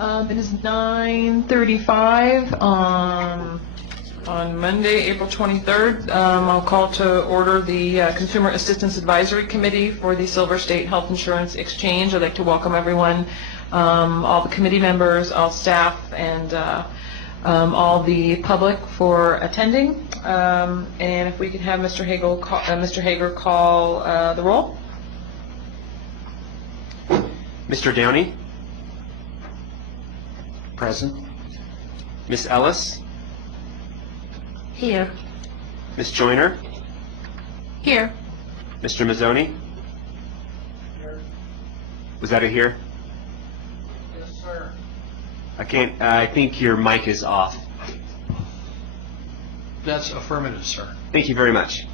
It is 9:35 on Monday, April 23rd. I'll call to order the Consumer Assistance Advisory Committee for the Silver State Health Insurance Exchange. I'd like to welcome everyone, all the committee members, all staff, and all the public for attending. And if we could have Mr. Hager call the roll. Mr. Downey? Present. Miss Ellis? Here. Miss Joyner? Here. Mr. Mazzoni? Here. Was that a here? Yes, sir. I think your mic is off. That's affirmative, sir. Thank you very much.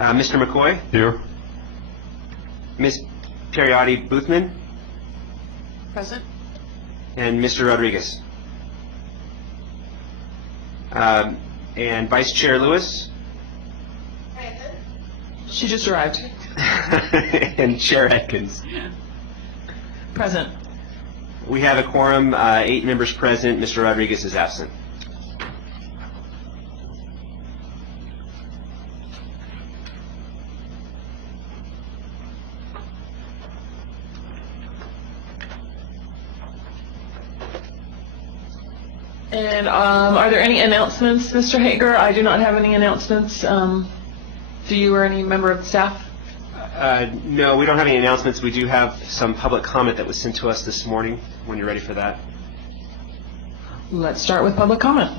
Mr. McCoy? Here. Miss Periotti Boothman? Present. And Mr. Rodriguez? And Vice Chair Lewis? She just arrived. And Chair Atkins? Present. We have a quorum, 8 members present. Mr. Rodriguez is absent. And are there any announcements, Mr. Hager? I do not have any announcements. Do you or any member of the staff? No, we don't have any announcements. We do have some public comment that was sent to us this morning, when you're ready for that. Let's start with public comment.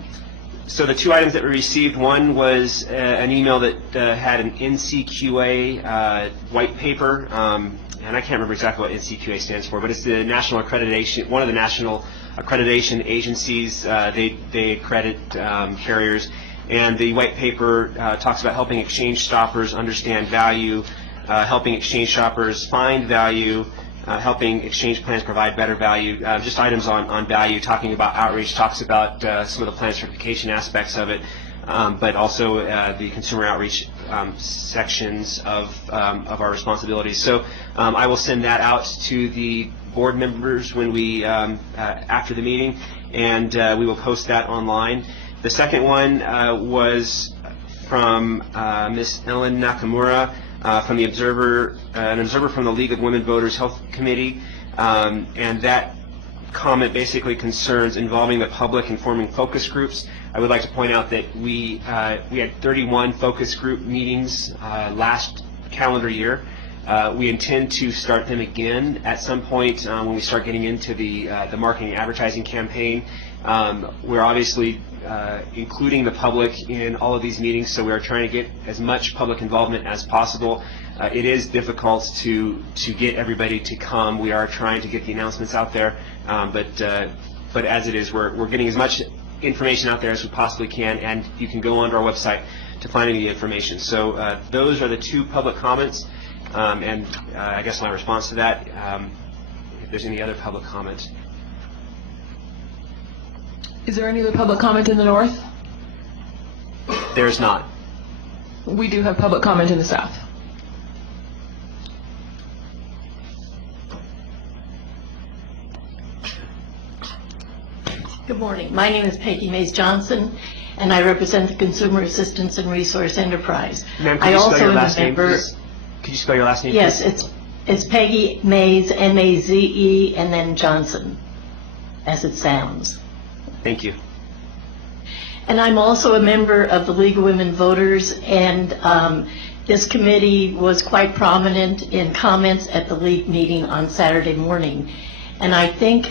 So the 2 items that we received, one was an email that had an NCQA white paper, and I can't remember exactly what NCQA stands for, but it's the national accreditation, one of the national accreditation agencies. They accredit carriers, and the white paper talks about helping exchange shoppers understand value, helping exchange shoppers find value, helping exchange plans provide better value, just items on value, talking about outreach, talks about some of the plan certification aspects of it, but also the consumer outreach sections of our responsibilities. So I will send that out to the board members when we after the meeting, and we will post that online. The second one was from Ms. Ellen Nakamura, from the Observer, an observer from the League of Women Voters Health Committee, and that comment basically concerns involving the public and forming focus groups. I would like to point out that we had 31 focus group meetings last calendar year. We intend to start them again at some point when we start getting into the marketing and advertising campaign. We're obviously including the public in all of these meetings, so we are trying to get as much public involvement as possible. It is difficult to get everybody to come. We are trying to get the announcements out there, but as it is, we're getting as much information out there as we possibly can, and you can go onto our website to find any information. So those are the 2 public comments, and I guess my response to that, if there's any other public comment. Is there any other public comment in the north? There's not. We do have public comment in the south. Good morning. My name is Peggy Mays Johnson, and I represent the Consumer Assistance and Resource Enterprise. Ma'am, I also am a member. Could you spell your last name? Yes, please? it's Peggy Mays, M-A-Z-E, and then Johnson, as it sounds. Thank you. And I'm also a member of the League of Women Voters, and this committee was quite prominent in comments at the League meeting on Saturday morning. And I think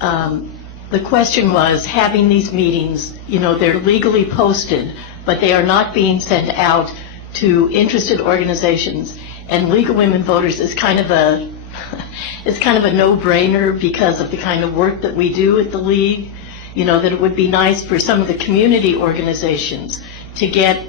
the question was, having these meetings, you know, they're legally posted, but they are not being sent out to interested organizations. And League of Women Voters is kind of a no-brainer because of the kind of work that we do at the League. You know, that it would be nice for some of the community organizations to get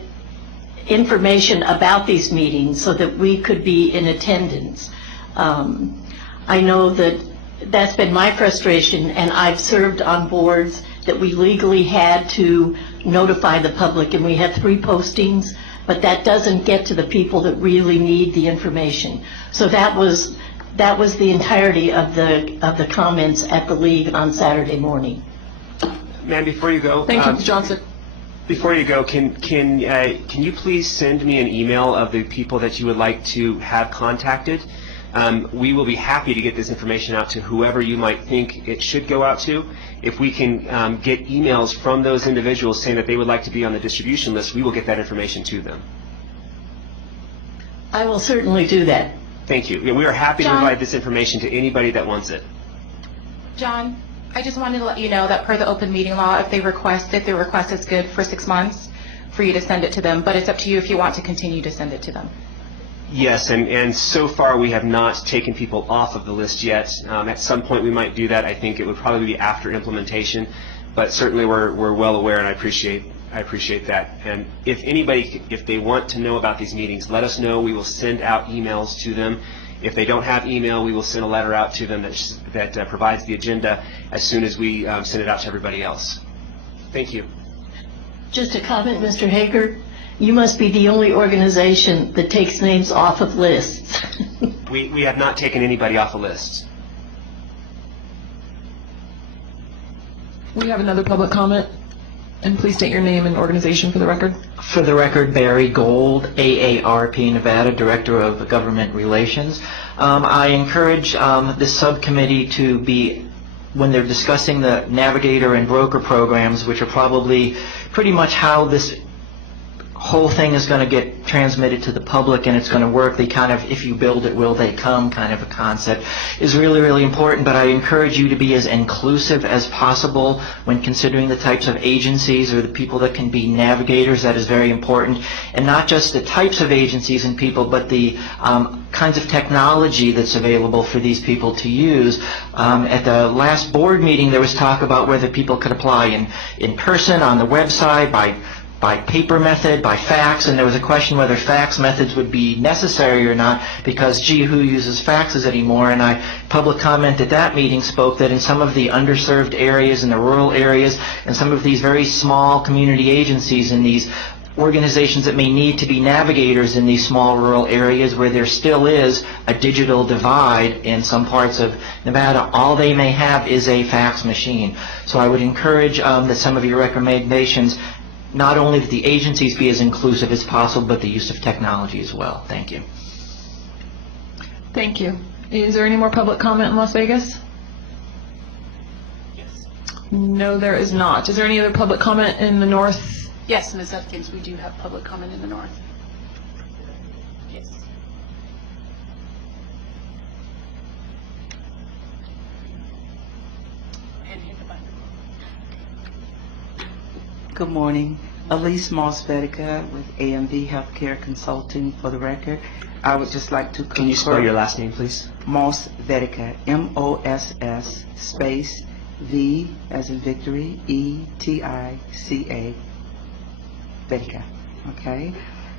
information about these meetings so that we could be in attendance. I know that that's been my frustration, and I've served on boards that we legally had to notify the public, and we had 3 postings, but that doesn't get to the people that really need the information. So that was That was the entirety of the comments at the League on Saturday morning. Ma'am, before you go. Thank you, Ms. Johnson. Before you go, can you please send me an email of the people that you would like to have contacted? We will be happy to get this information out to whoever you might think it should go out to. If we can get emails from those individuals saying that they would like to be on the distribution list, we will get that information to them. I will certainly do that. Thank you. Yeah, we are happy to John? provide this information to anybody that wants it. John, I just wanted to let you know that per the open meeting law, if they request it, the request is good for 6 months for you to send it to them, but it's up to you if you want to continue to send it to them. Yes, and so far we have not taken people off of the list yet. At some point we might do that. I think it would probably be after implementation, but certainly we're well aware, and I appreciate that. And if anybody, if they want to know about these meetings, let us know. We will send out emails to them. If they don't have email, we will send a letter out to them that provides the agenda as soon as we send it out to everybody else. Thank you. Just a comment, Mr. Hager. You must be the only organization that takes names off of lists. We have not taken anybody off a list. We have another public comment, and please state your name and organization for the record. For the record, Barry Gold, AARP Nevada, Director of Government Relations. I encourage this subcommittee to be, when they're discussing the navigator and broker programs, which are probably pretty much how this whole thing is going to get transmitted to the public and it's going to work, they kind of, if you build it, will they come kind of a concept, is really, really important. But I encourage you to be as inclusive as possible when considering the types of agencies or the people that can be navigators. That is very important. And not just the types of agencies and people, but the kinds of technology that's available for these people to use. At the last board meeting, there was talk about whether people could apply in person, on the website, by paper method, by fax, and there was a question whether fax methods would be necessary or not, because gee, who uses faxes anymore? And public comment at that meeting spoke that in some of the underserved areas, in the rural areas, and some of these very small community agencies and these organizations that may need to be navigators in these small rural areas where there still is a digital divide in some parts of Nevada, all they may have is a fax machine. So I would encourage that some of your recommendations, not only that the agencies be as inclusive as possible, but the use of technology as well. Thank you. Thank you. Is there any more public comment in Las Vegas? Yes. No, there is not. Is there any other public comment in the north? Yes, Ms. Atkins, we do have public comment in the north. Yes. And hit the button. Good morning. Elise Moss-Vedica with AMV Healthcare Consulting for the record. I would just like to concur. Can you spell your last name, please? Moss-Vedica, M-O-S-S space V as in victory, E-T-I-C-A, Vedica, okay?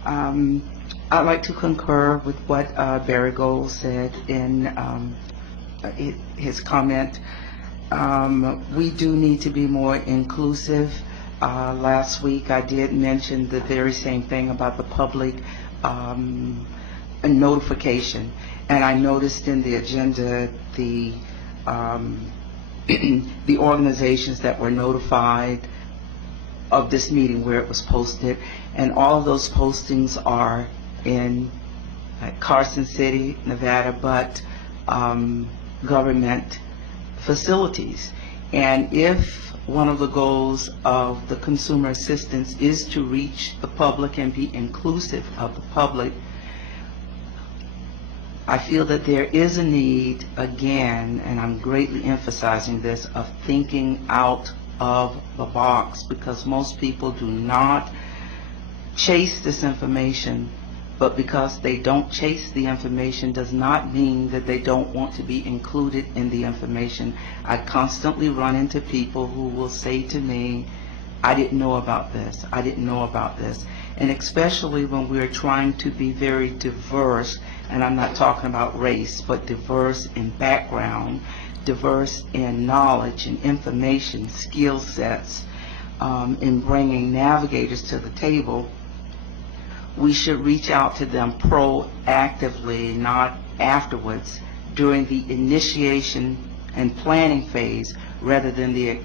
I'd like to concur with what Barry Gold said in his comment. We do need to be more inclusive. Last week I did mention the very same thing about the public notification, and I noticed in the agenda the the organizations that were notified of this meeting, where it was posted, and all of those postings are in Carson City, Nevada, but government facilities. And if one of the goals of the consumer assistance is to reach the public and be inclusive of the public, I feel that there is a need, again, and I'm greatly emphasizing this, of thinking out of the box, because most people do not chase this information, but because they don't chase the information does not mean that they don't want to be included in the information. I constantly run into people who will say to me, I didn't know about this, I didn't know about this. And especially when we're trying to be very diverse, and I'm not talking about race, but diverse in background, diverse in knowledge and information, skill sets, in bringing navigators to the table, we should reach out to them proactively, not afterwards, during the initiation and planning phase rather than the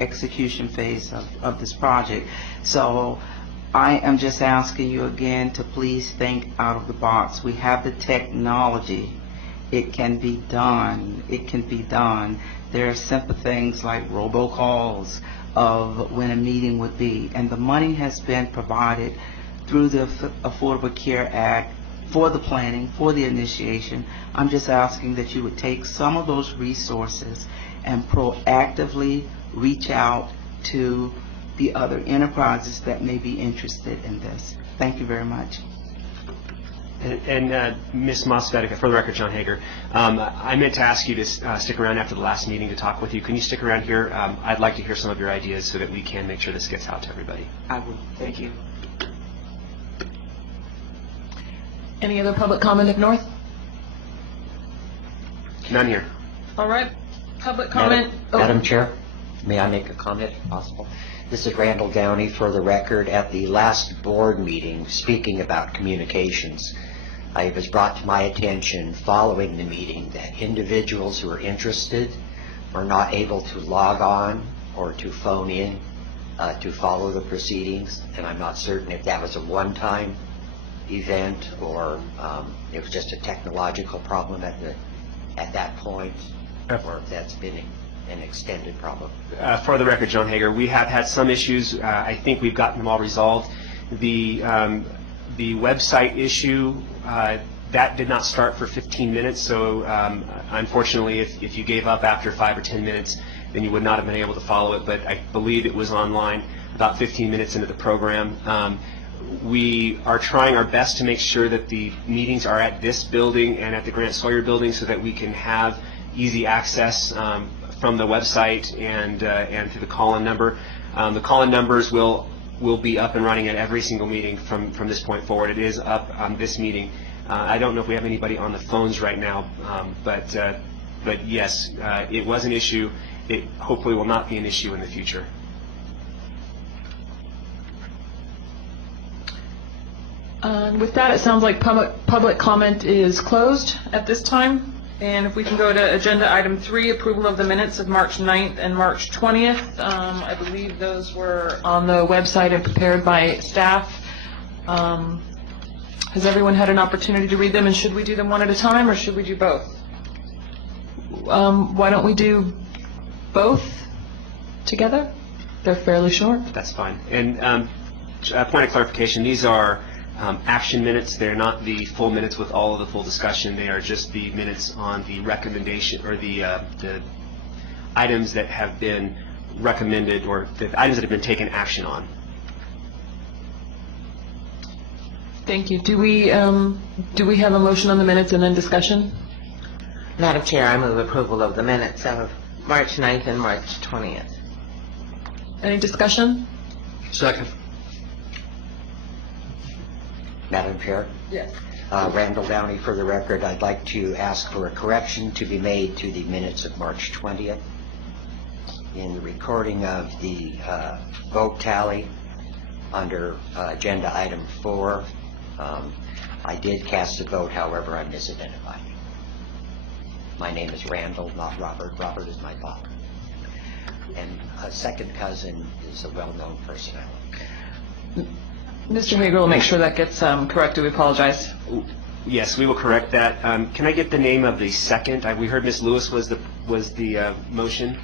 execution phase of this project. So I am just asking you again to please think out of the box. We have the technology. It can be done. It can be done. There are simple things like robocalls of when a meeting would be. And the money has been provided through the Affordable Care Act for the planning, for the initiation. I'm just asking that you would take some of those resources and proactively reach out to the other enterprises that may be interested in this. Thank you very much. And Ms. Mosfetica, for the record, John Hager, I meant to ask you to stick around after the last meeting to talk with you. Can you stick around here? I'd like to hear some of your ideas so that we can make sure this gets out to everybody. I will. Thank you. Any other public comment of North? None here. All right, public comment. Madam Chair, may I make a comment if possible? This is Randall Downey. For the record, at the last board meeting, speaking about communications, it was brought to my attention following the meeting that individuals who are interested are not able to log on or to phone in to follow the proceedings, and I'm not certain if that was a one-time event or it was just a technological problem at that point, or if that's been an extended problem. For the record, John Hager, we have had some issues. I think we've gotten them all resolved. The website issue, that did not start for 15 minutes, so unfortunately, if you gave up after 5 or 10 minutes, then you would not have been able to follow it, but I believe it was online about 15 minutes into the program. We are trying our best to make sure that the meetings are at this building and at the Grant Sawyer building so that we can have easy access from the website and through the call-in number. The call-in numbers will be up and running at every single meeting from this point forward. It is up on this meeting. I don't know if we have anybody on the phones right now, but yes, it was an issue. It hopefully will not be an issue in the future. With that, it sounds like public comment is closed at this time. And if we can go to agenda item 3, approval of the minutes of March 9th and March 20th. I believe those were on the website and prepared by staff. Has everyone had an opportunity to read them, and should we do them one at a time, or should we do both? Why don't we do both together? They're fairly short. That's fine. And a point of clarification, these are action minutes. They're not the full minutes with all of the full discussion. They are just the minutes on the recommendation, or the items that have been recommended, or the items that have been taken action on. Thank you. Do we have a motion on the minutes and then discussion? Madam Chair, I move approval of the minutes of March 9th and March 20th. Any discussion? Second. Madam Chair? Yes. Randall Downey, for the record, I'd like to ask for a correction to be made to the minutes of March 20th. In the recording of the vote tally under agenda item 4, I did cast a vote, however, I misidentified. My name is Randall, not Robert. Robert is my father. And a second cousin is a well-known personality. Mr. Hager will make sure that gets corrected. We apologize. Yes, we will correct that. Can I get the name of the second? We heard Ms. Lewis was the motion.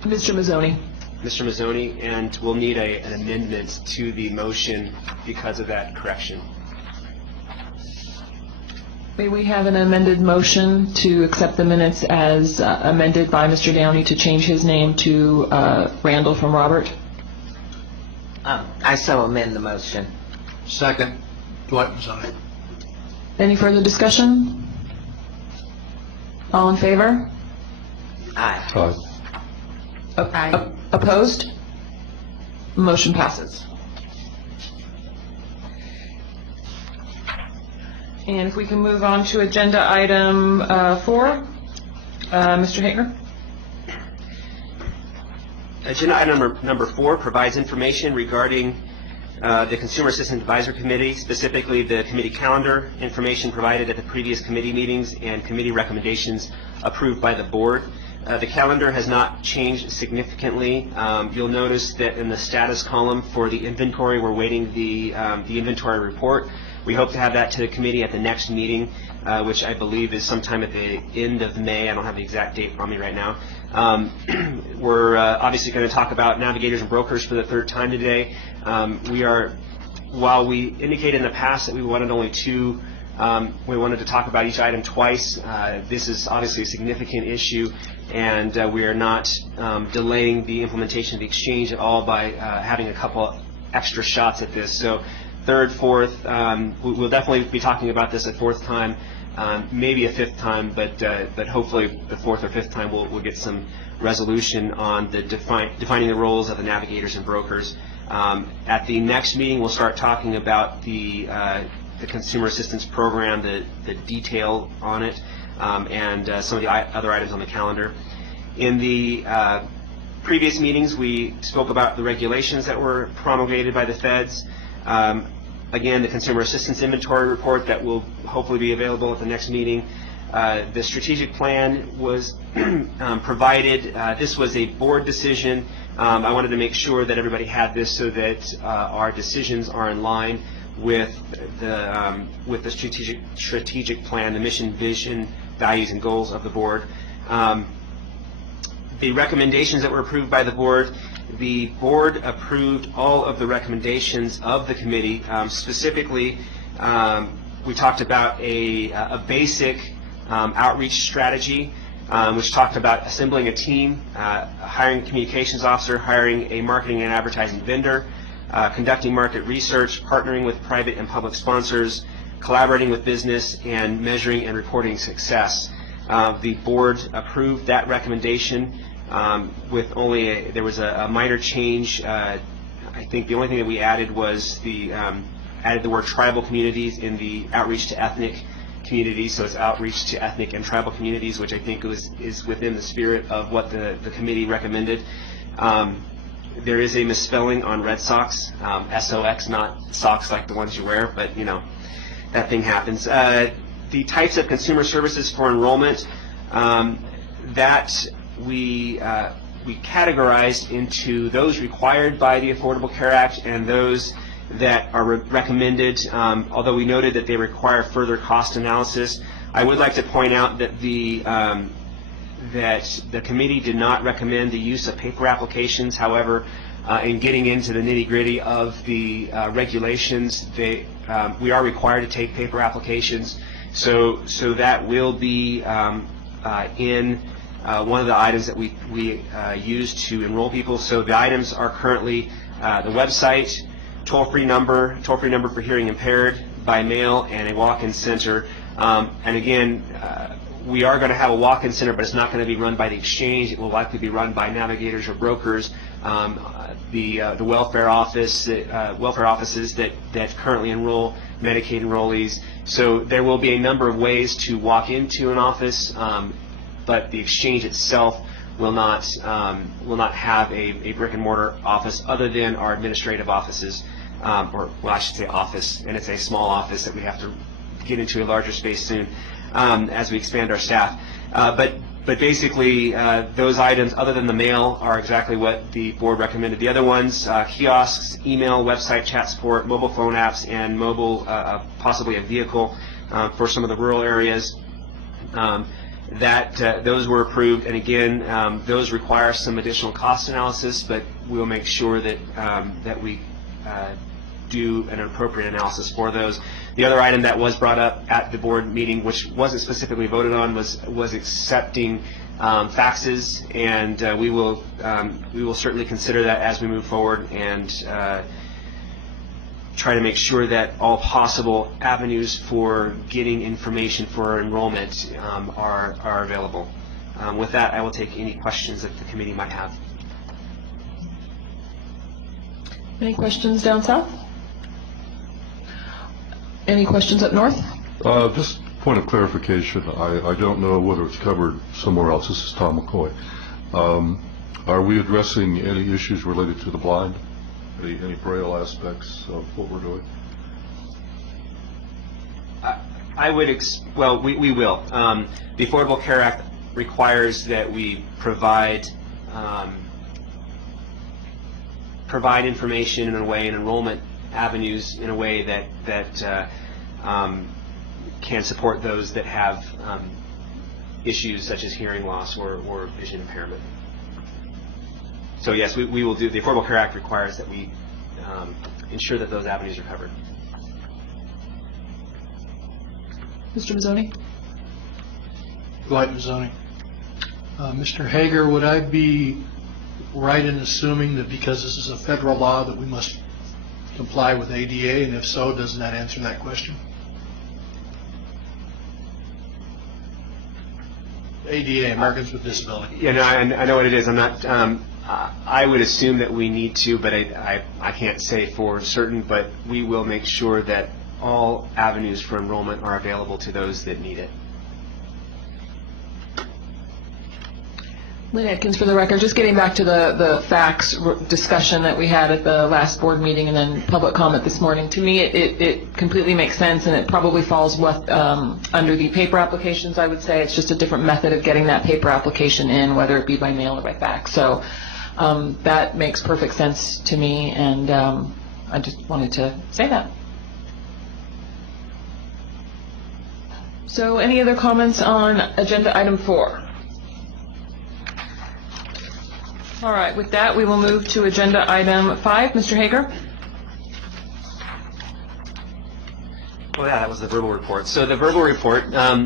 Mr. Mazzoni. Mr. Mazzoni, and we'll need an amendment to the motion because of that correction. May we have an amended motion to accept the minutes as amended by Mr. Downey to change his name to Randall from Robert? I so amend the motion. Second. Dwight Mazzoni. Any further discussion? All in favor? Aye. Aye. Opposed? Motion passes. And if we can move on to agenda item 4, Mr. Hager? Agenda item number 4 provides information regarding the Consumer Assistance Advisory Committee, specifically the committee calendar, information provided at the previous committee meetings, and committee recommendations approved by the board. The calendar has not changed significantly. You'll notice that in the status column for the inventory, we're waiting the inventory report. We hope to have that to the committee at the next meeting, which I believe is sometime at the end of May. I don't have the exact date on me right now. We're obviously going to talk about navigators and brokers for the third time today. While we indicated in the past that we wanted only two, we wanted to talk about each item twice. This is obviously a significant issue, and we are not delaying the implementation of the exchange at all by having a couple extra shots at this. So third, fourth, we'll definitely be talking about this a fourth time, maybe a fifth time, but hopefully the fourth or fifth time we'll get some resolution on the defining the roles of the navigators and brokers. At the next meeting, we'll start talking about the Consumer Assistance Program, the detail on it, and some of the other items on the calendar. In the previous meetings, we spoke about the regulations that were promulgated by the feds. Again, the Consumer Assistance Inventory Report that will hopefully be available at the next meeting. The strategic plan was provided. This was a board decision. I wanted to make sure that everybody had this so that our decisions are in line with the strategic plan, the mission, vision, values, and goals of the board. The recommendations that were approved by the board approved all of the recommendations of the committee. Specifically, we talked about a basic outreach strategy, which talked about assembling a team, hiring a communications officer, hiring a marketing and advertising vendor, conducting market research, partnering with private and public sponsors, collaborating with business, and measuring and reporting success. The board approved that recommendation with only there was a minor change. I think the only thing that we added was added the word tribal communities in the outreach to ethnic communities, so it's outreach to ethnic and tribal communities, which I think is within the spirit of what the committee recommended. There is a misspelling on Red Sox, S-O-X, not socks like the ones you wear, but you know, that thing happens. The types of consumer services for enrollment, that we categorized into those required by the Affordable Care Act and those that are recommended, although we noted that they require further cost analysis. I would like to point out that that the committee did not recommend the use of paper applications. However, in getting into the nitty-gritty of the regulations, we are required to take paper applications. So that will be in one of the items that we use to enroll people. So the items are currently the website, toll-free number for hearing impaired, by mail, and a walk-in center. And again, we are going to have a walk-in center, but it's not going to be run by the exchange. It will likely be run by navigators or brokers. The welfare offices that currently enroll Medicaid enrollees. So there will be a number of ways to walk into an office, but the exchange itself will not have a brick and mortar office other than our administrative offices, or well, I should say office, and it's a small office that we have to get into a larger space soon as we expand our staff. But basically, those items, other than the mail, are exactly what the board recommended. The other ones, kiosks, email, website, chat support, mobile phone apps, and mobile, possibly a vehicle for some of the rural areas. Those were approved, and again, those require some additional cost analysis, but we'll make sure that we do an appropriate analysis for those. The other item that was brought up at the board meeting, which wasn't specifically voted on, was accepting faxes, and we will certainly consider that as we move forward and try to make sure that all possible avenues for getting information for enrollment are available. With that, I will take any questions that the committee might have. Any questions down south? Any questions up north? Just point of clarification. I don't know whether it's covered somewhere else. This is Tom McCoy. Are we addressing any issues related to the blind any Braille aspects of what we're doing? I would, well, we will. The Affordable Care Act requires that we provide information in a way, and enrollment avenues in a way that can support those that have issues such as hearing loss or vision impairment. So yes, we will do. The Affordable Care Act requires that we ensure that those avenues are covered. Mr. Mazzoni? Dwight Mazzoni. Mr. Hager, would I be right in assuming that because this is a federal law that we must comply with ADA, and if so, doesn't that answer that question? ADA, Americans with Disability. Yeah, no, I know what it is. I'm not. I would assume that we need to, but I can't say for certain. But we will make sure that all avenues for enrollment are available to those that need it. Lynn Atkins for the record. Just getting back to the facts discussion that we had at the last board meeting and then public comment this morning. To me, it completely makes sense, and it probably falls under the paper applications, I would say. It's just a different method of getting that paper application in, whether it be by mail or by fax. So that makes perfect sense to me, and I just wanted to say that. So any other comments on agenda item 4? All right, with that, we will move to agenda item 5. Mr. Hager? Oh yeah, that was the verbal report. So the verbal report,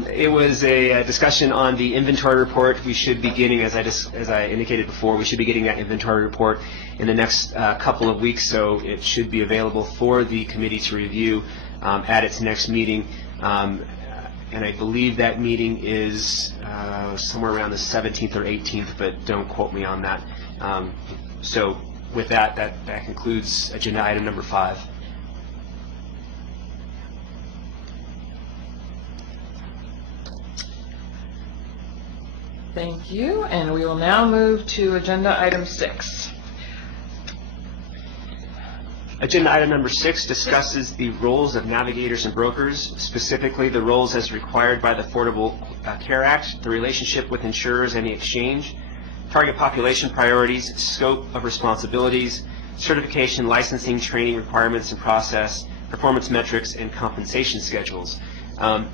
it was a discussion on the inventory report. We should be getting, as I indicated before, we should be getting that inventory report in the next couple of weeks, so it should be available for the committee to review at its next meeting. And I believe that meeting is somewhere around the 17th or 18th, but don't quote me on that. So with that concludes agenda item number 5. Thank you, and we will now move to agenda item 6. Agenda item number 6 discusses the roles of navigators and brokers, specifically the roles as required by the Affordable Care Act, the relationship with insurers and the exchange, target population priorities, scope of responsibilities, certification, licensing, training requirements and process, performance metrics, and compensation schedules.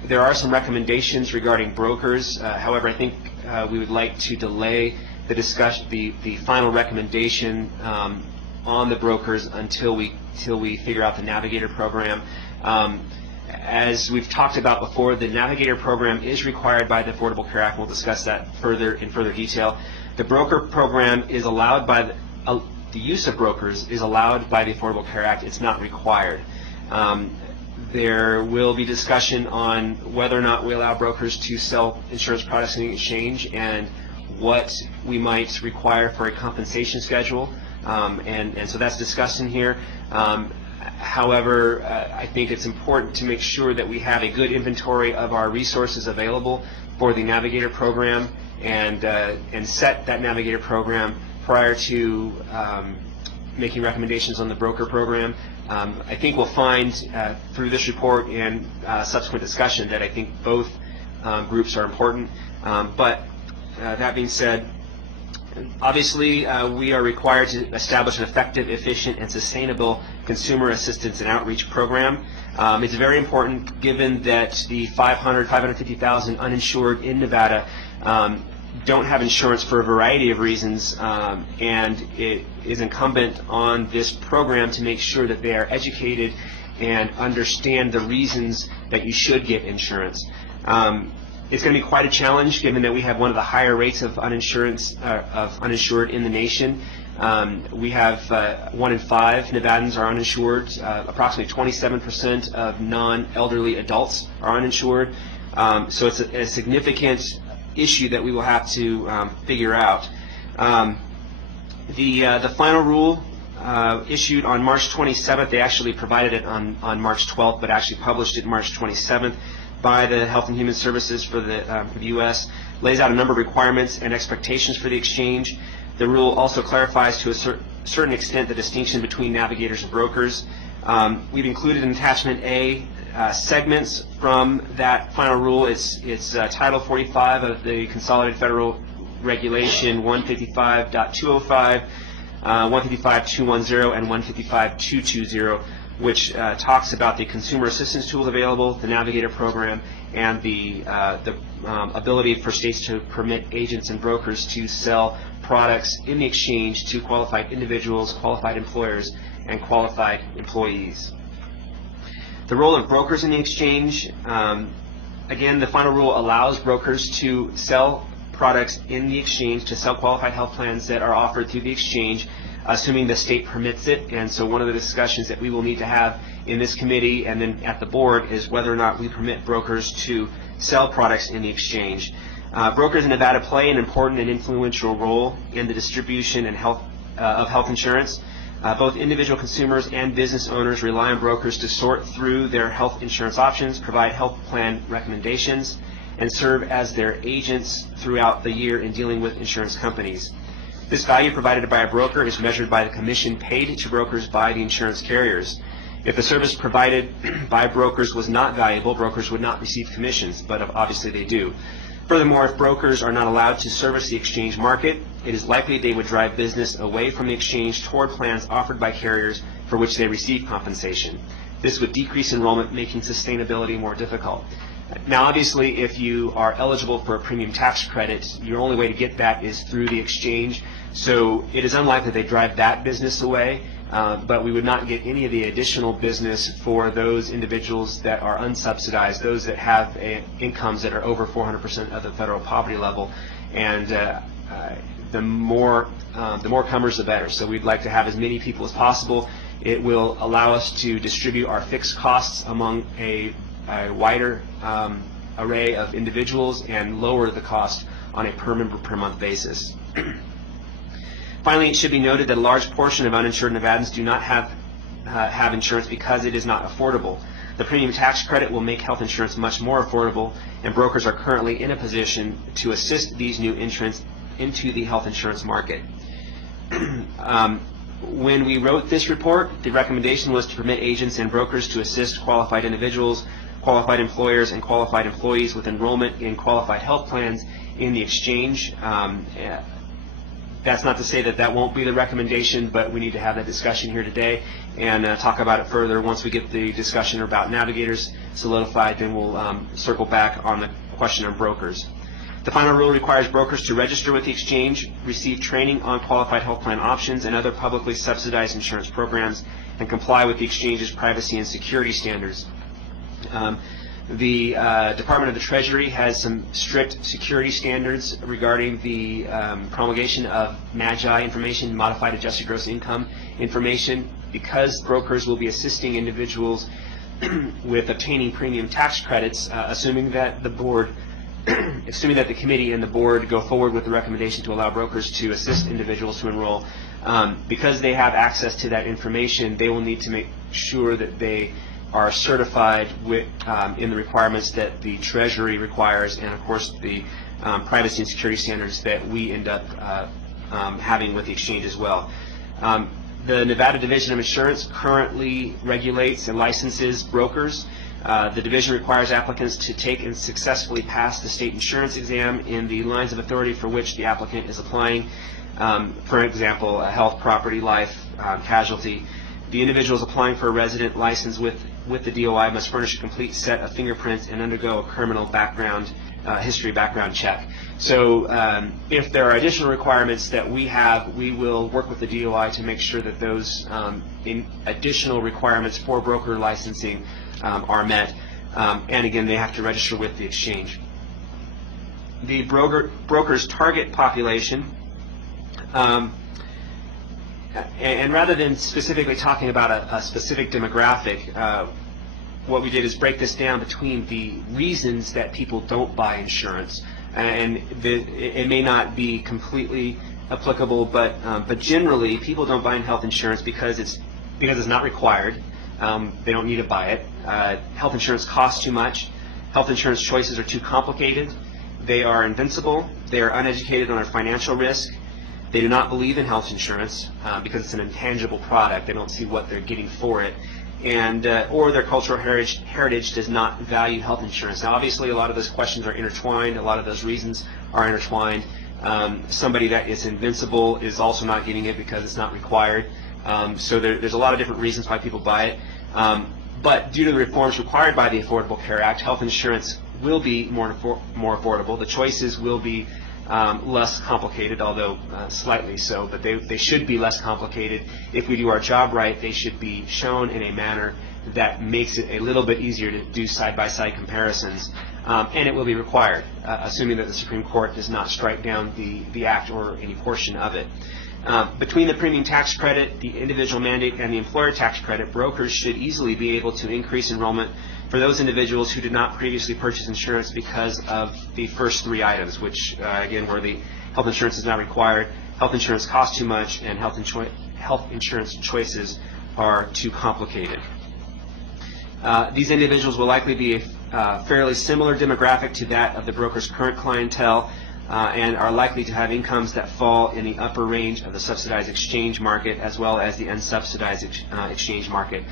There are some recommendations regarding brokers. However, I think we would like to delay the discussion, the final recommendation on the brokers until we figure out the Navigator program. As we've talked about before, the Navigator program is required by the Affordable Care Act. We'll discuss that in further detail. The broker program is allowed by the use of brokers is allowed by the Affordable Care Act. It's not required. There will be discussion on whether or not we allow brokers to sell insurance products in the exchange and what we might require for a compensation schedule. And so that's discussed in here. However, I think it's important to make sure that we have a good inventory of our resources available for the Navigator program and set that Navigator program prior to making recommendations on the broker program. I think we'll find through this report and subsequent discussion that I think both groups are important. But that being said, obviously, we are required to establish an effective, efficient, and sustainable consumer assistance and outreach program. It's very important given that the 550,000 uninsured in Nevada don't have insurance for a variety of reasons, and it is incumbent on this program to make sure that they are educated and understand the reasons that you should get insurance. It's going to be quite a challenge given that we have one of the higher rates of uninsured in the nation. We have 1 in 5 Nevadans are uninsured. Approximately 27% of non-elderly adults are uninsured. So it's a significant issue that we will have to figure out. The final rule issued on March 27th. They actually provided it on March 12th, but actually published it March 27th. By the Health and Human Services for the U.S., lays out a number of requirements and expectations for the exchange. The rule also clarifies to certain extent the distinction between navigators and brokers. We've included in Attachment A segments from that final rule. It's Title 45 of the Consolidated Federal Regulation 155.205, 155.210, and 155.220, which talks about the consumer assistance tools available, the Navigator program, and the ability for states to permit agents and brokers to sell products in the exchange to qualified individuals, qualified employers, and qualified employees. The role of brokers in the exchange, again, the final rule allows brokers to sell products in the exchange, to sell qualified health plans that are offered through the exchange, assuming the state permits it. And so one of the discussions that we will need to have in this committee and then at the board is whether or not we permit brokers to sell products in the exchange. Brokers in Nevada play an important and influential role in the distribution and of health insurance. Both individual consumers and business owners rely on brokers to sort through their health insurance options, provide health plan recommendations, and serve as their agents throughout the year in dealing with insurance companies. This value provided by a broker is measured by the commission paid to brokers by the insurance carriers. If the service provided by brokers was not valuable, brokers would not receive commissions, but obviously they do. Furthermore, if brokers are not allowed to service the exchange market, it is likely they would drive business away from the exchange toward plans offered by carriers for which they receive compensation. This would decrease enrollment, making sustainability more difficult. Now, obviously, if you are eligible for a premium tax credit, your only way to get that is through the exchange. So it is unlikely they drive that business away, but we would not get any of the additional business for those individuals that are unsubsidized, those that have incomes that are over 400% of the federal poverty level. And the more comers, the better. So we'd like to have as many people as possible. It will allow us to distribute our fixed costs among a wider array of individuals and lower the cost on a per member per month basis. Finally, it should be noted that a large portion of uninsured Nevadans do not have insurance because it is not affordable. The premium tax credit will make health insurance much more affordable, and brokers are currently in a position to assist these new entrants into the health insurance market. When we wrote this report, the recommendation was to permit agents and brokers to assist qualified individuals, qualified employers, and qualified employees with enrollment in qualified health plans in the exchange. That's not to say that that won't be the recommendation, but we need to have that discussion here today and talk about it further. Once we get the discussion about navigators solidified, then we'll circle back on the question of brokers. The final rule requires brokers to register with the exchange, receive training on qualified health plan options and other publicly subsidized insurance programs, and comply with the exchange's privacy and security standards. The Department of the Treasury has some strict security standards regarding the promulgation of MAGI information, modified adjusted gross income information. Because brokers will be assisting individuals with obtaining premium tax credits, assuming that the board assuming that the committee and the board go forward with the recommendation to allow brokers to assist individuals to enroll, because they have access to that information, they will need to make sure that they are certified with, in the requirements that the Treasury requires, and of course the privacy and security standards that we end up having with the exchange as well. The Nevada Division of Insurance currently regulates and licenses brokers. The division requires applicants to take and successfully pass the state insurance exam in the lines of authority for which the applicant is applying. For example, health, property, life, casualty. The individuals applying for a resident license with the DOI must furnish a complete set of fingerprints and undergo a criminal background history background check. So if there are additional requirements that we have, we will work with the DOI to make sure that those additional requirements for broker licensing are met. And again, they have to register with the exchange. The broker's target population, and rather than specifically talking about a specific demographic, what we did is break this down between the reasons that people don't buy insurance. And it may not be completely applicable, but generally people don't buy health insurance because it's not required. They don't need to buy it. Health insurance costs too much. Health insurance choices are too complicated. They are invincible. They are uneducated on our financial risk. They do not believe in health insurance because it's an intangible product. They don't see what they're getting for it. And or their cultural heritage does not value health insurance. Now, obviously, a lot of those questions are intertwined. A lot of those reasons are intertwined. Somebody that is invincible is also not getting it because it's not required. So there's a lot of different reasons why people buy it. But due to the reforms required by the Affordable Care Act, health insurance will be more affordable. The choices will be less complicated, although slightly so, but they should be less complicated. If we do our job right, they should be shown in a manner that makes it a little bit easier to do side-by-side comparisons, and it will be required, assuming that the Supreme Court does not strike down the act or any portion of it. Between the premium tax credit, the individual mandate, and the employer tax credit, brokers should easily be able to increase enrollment for those individuals who did not previously purchase insurance because of the first three items, which, again, where the health insurance is not required, health insurance costs too much, and health insurance choices are too complicated. These individuals will likely be a fairly similar demographic to that of the broker's current clientele, and are likely to have incomes that fall in the upper range of the subsidized exchange market as well as the unsubsidized exchange market.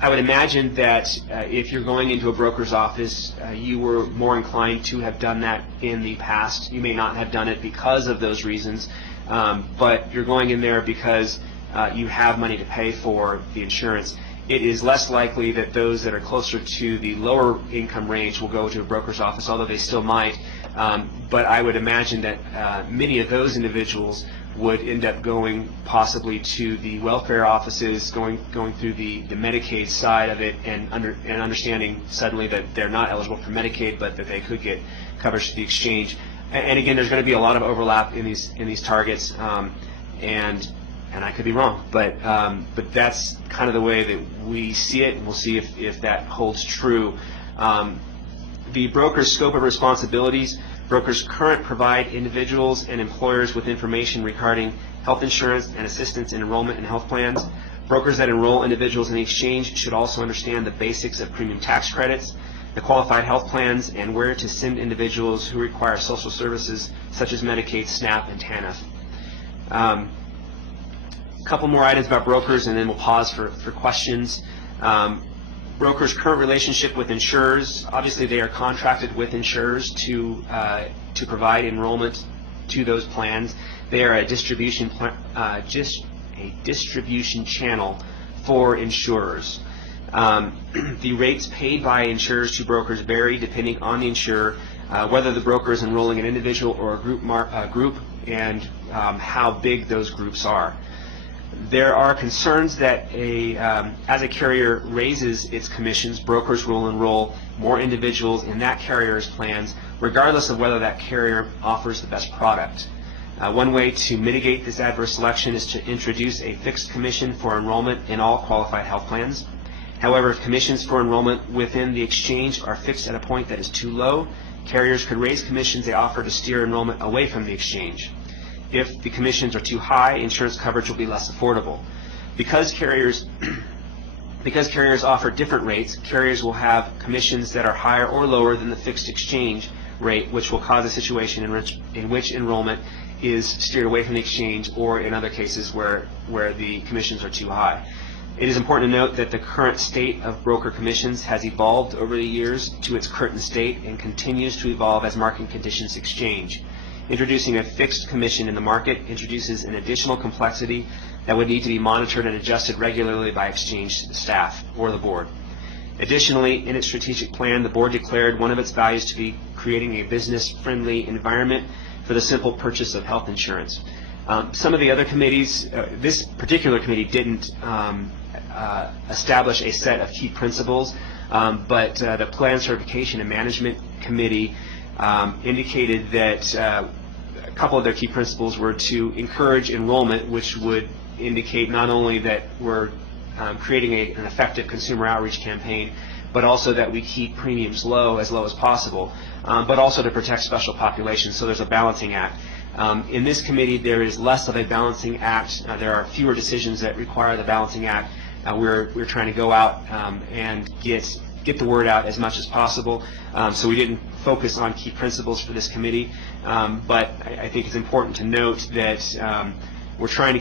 I would imagine that if you're going into a broker's office, you were more inclined to have done that in the past. You may not have done it because of those reasons, but you're going in there because you have money to pay for the insurance. It is less likely that those that are closer to the lower income range will go to a broker's office, although they still might. But I would imagine that many of those individuals would end up going possibly to the welfare offices, going through the Medicaid side of it, and understanding suddenly that they're not eligible for Medicaid, but that they could get coverage through the exchange. And again, there's going to be a lot of overlap in these targets, and I could be wrong, but that's kind of the way that we see it, and we'll see if that holds true. The broker's scope of responsibilities. Brokers currently provide individuals and employers with information regarding health insurance and assistance in enrollment in health plans. Brokers that enroll individuals in the exchange should also understand the basics of premium tax credits, the qualified health plans, and where to send individuals who require social services such as Medicaid, SNAP, and TANF. A couple more items about brokers, and then we'll pause for questions. Brokers' current relationship with insurers. Obviously, they are contracted with insurers to provide enrollment to those plans. They are a distribution channel for insurers. The rates paid by insurers to brokers vary depending on the insurer, whether the broker is enrolling an individual or a group, and how big those groups are. There are concerns that as a carrier raises its commissions, brokers will enroll more individuals in that carrier's plans, regardless of whether that carrier offers the best product. One way to mitigate this adverse selection is to introduce a fixed commission for enrollment in all qualified health plans. However, if commissions for enrollment within the exchange are fixed at a point that is too low, carriers could raise commissions they offer to steer enrollment away from the exchange. If the commissions are too high, insurance coverage will be less affordable. Because carriers offer different rates, carriers will have commissions that are higher or lower than the fixed exchange rate, which will cause a situation in which enrollment is steered away from the exchange, or in other cases where the commissions are too high. It is important to note that the current state of broker commissions has evolved over the years to its current state and continues to evolve as market conditions exchange. Introducing a fixed commission in the market introduces an additional complexity that would need to be monitored and adjusted regularly by exchange staff or the board. Additionally, in its strategic plan, the board declared one of its values to be creating a business-friendly environment for the simple purchase of health insurance. Some of the other committees, this particular committee didn't establish a set of key principles, but the Plan Certification and Management Committee indicated that a couple of their key principles were to encourage enrollment, which would indicate not only that we're creating an effective consumer outreach campaign, but also that we keep premiums low as possible, but also to protect special populations. So there's a balancing act. In this committee, there is less of a balancing act. There are fewer decisions that require the balancing act. We're trying to go out and get the word out as much as possible. So we didn't focus on key principles for this committee, but I think it's important to note that we're trying to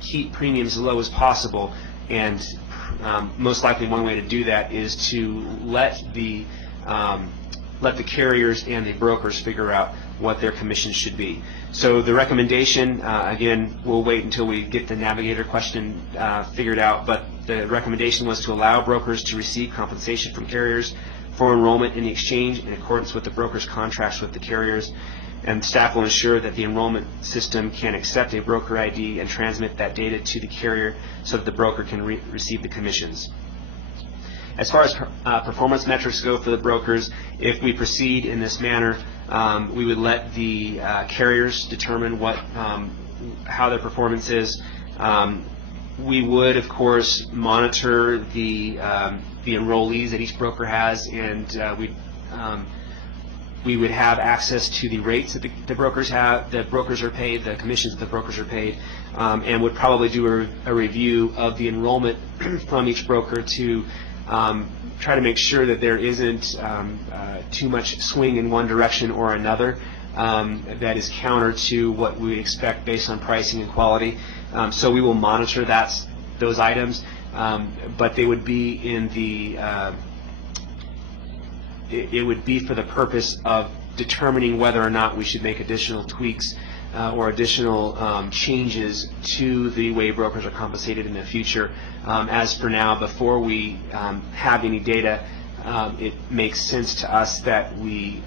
keep premiums as low as possible, and most likely one way to do that is to let the carriers and the brokers figure out what their commissions should be. So the recommendation, again, we'll wait until we get the navigator question figured out, but the recommendation was to allow brokers to receive compensation from carriers for enrollment in the exchange in accordance with the broker's contracts with the carriers, and staff will ensure that the enrollment system can accept a broker ID and transmit that data to the carrier so that the broker can receive the commissions. As far as performance metrics go for the brokers, if we proceed in this manner, we would let the carriers determine how their performance is. We would, of course, monitor the enrollees that each broker has, and we would have access to the rates that the brokers have, the brokers are paid, the commissions that the brokers are paid, and would probably do a review of the enrollment from each broker to try to make sure that there isn't too much swing in one direction or another that is counter to what we expect based on pricing and quality. So we will monitor those items, but they would be in the it would be for the purpose of determining whether or not we should make additional tweaks or additional changes to the way brokers are compensated in the future. As for now, before we have any data, it makes sense to us that we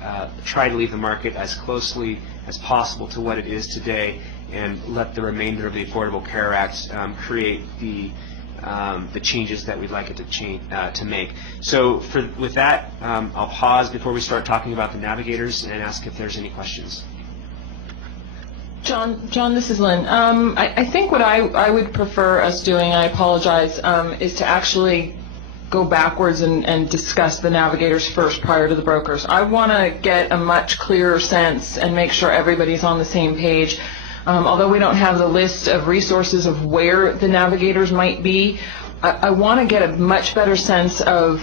try to leave the market as closely as possible to what it is today and let the remainder of the Affordable Care Act create the changes that we'd like it to make. So with that, I'll pause before we start talking about the navigators and ask if there's any questions. John, this is Lynn. I think what I would prefer us doing, I apologize, is to actually go backwards and discuss the navigators first prior to the brokers. I want to get a much clearer sense and make sure everybody's on the same page. Although we don't have the list of resources of where the navigators might be, I want to get a much better sense of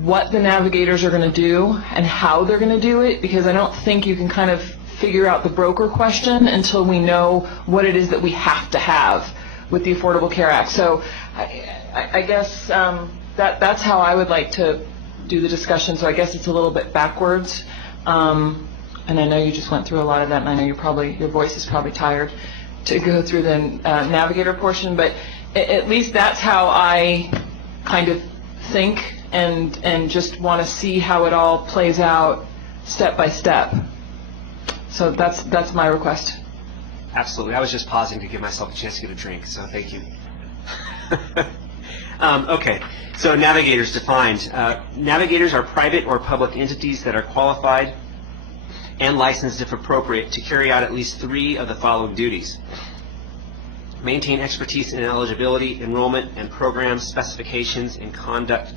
what the navigators are going to do and how they're going to do it, because I don't think you can kind of figure out the broker question until we know what it is that we have to have with the Affordable Care Act. So I guess that's how I would like to do the discussion. So I guess it's a little bit backwards. And I know you just went through a lot of that, and I know your voice is probably tired to go through the navigator portion, but at least that's how I kind of think and just want to see how it all plays out step by step. So that's my request. Absolutely. I was just pausing to give myself a chance to get a drink, so thank you. Okay, so navigators defined. Navigators are private or public entities that are qualified and licensed, if appropriate, to carry out at least 3 of the following duties: maintain expertise in eligibility, enrollment, and program specifications, and conduct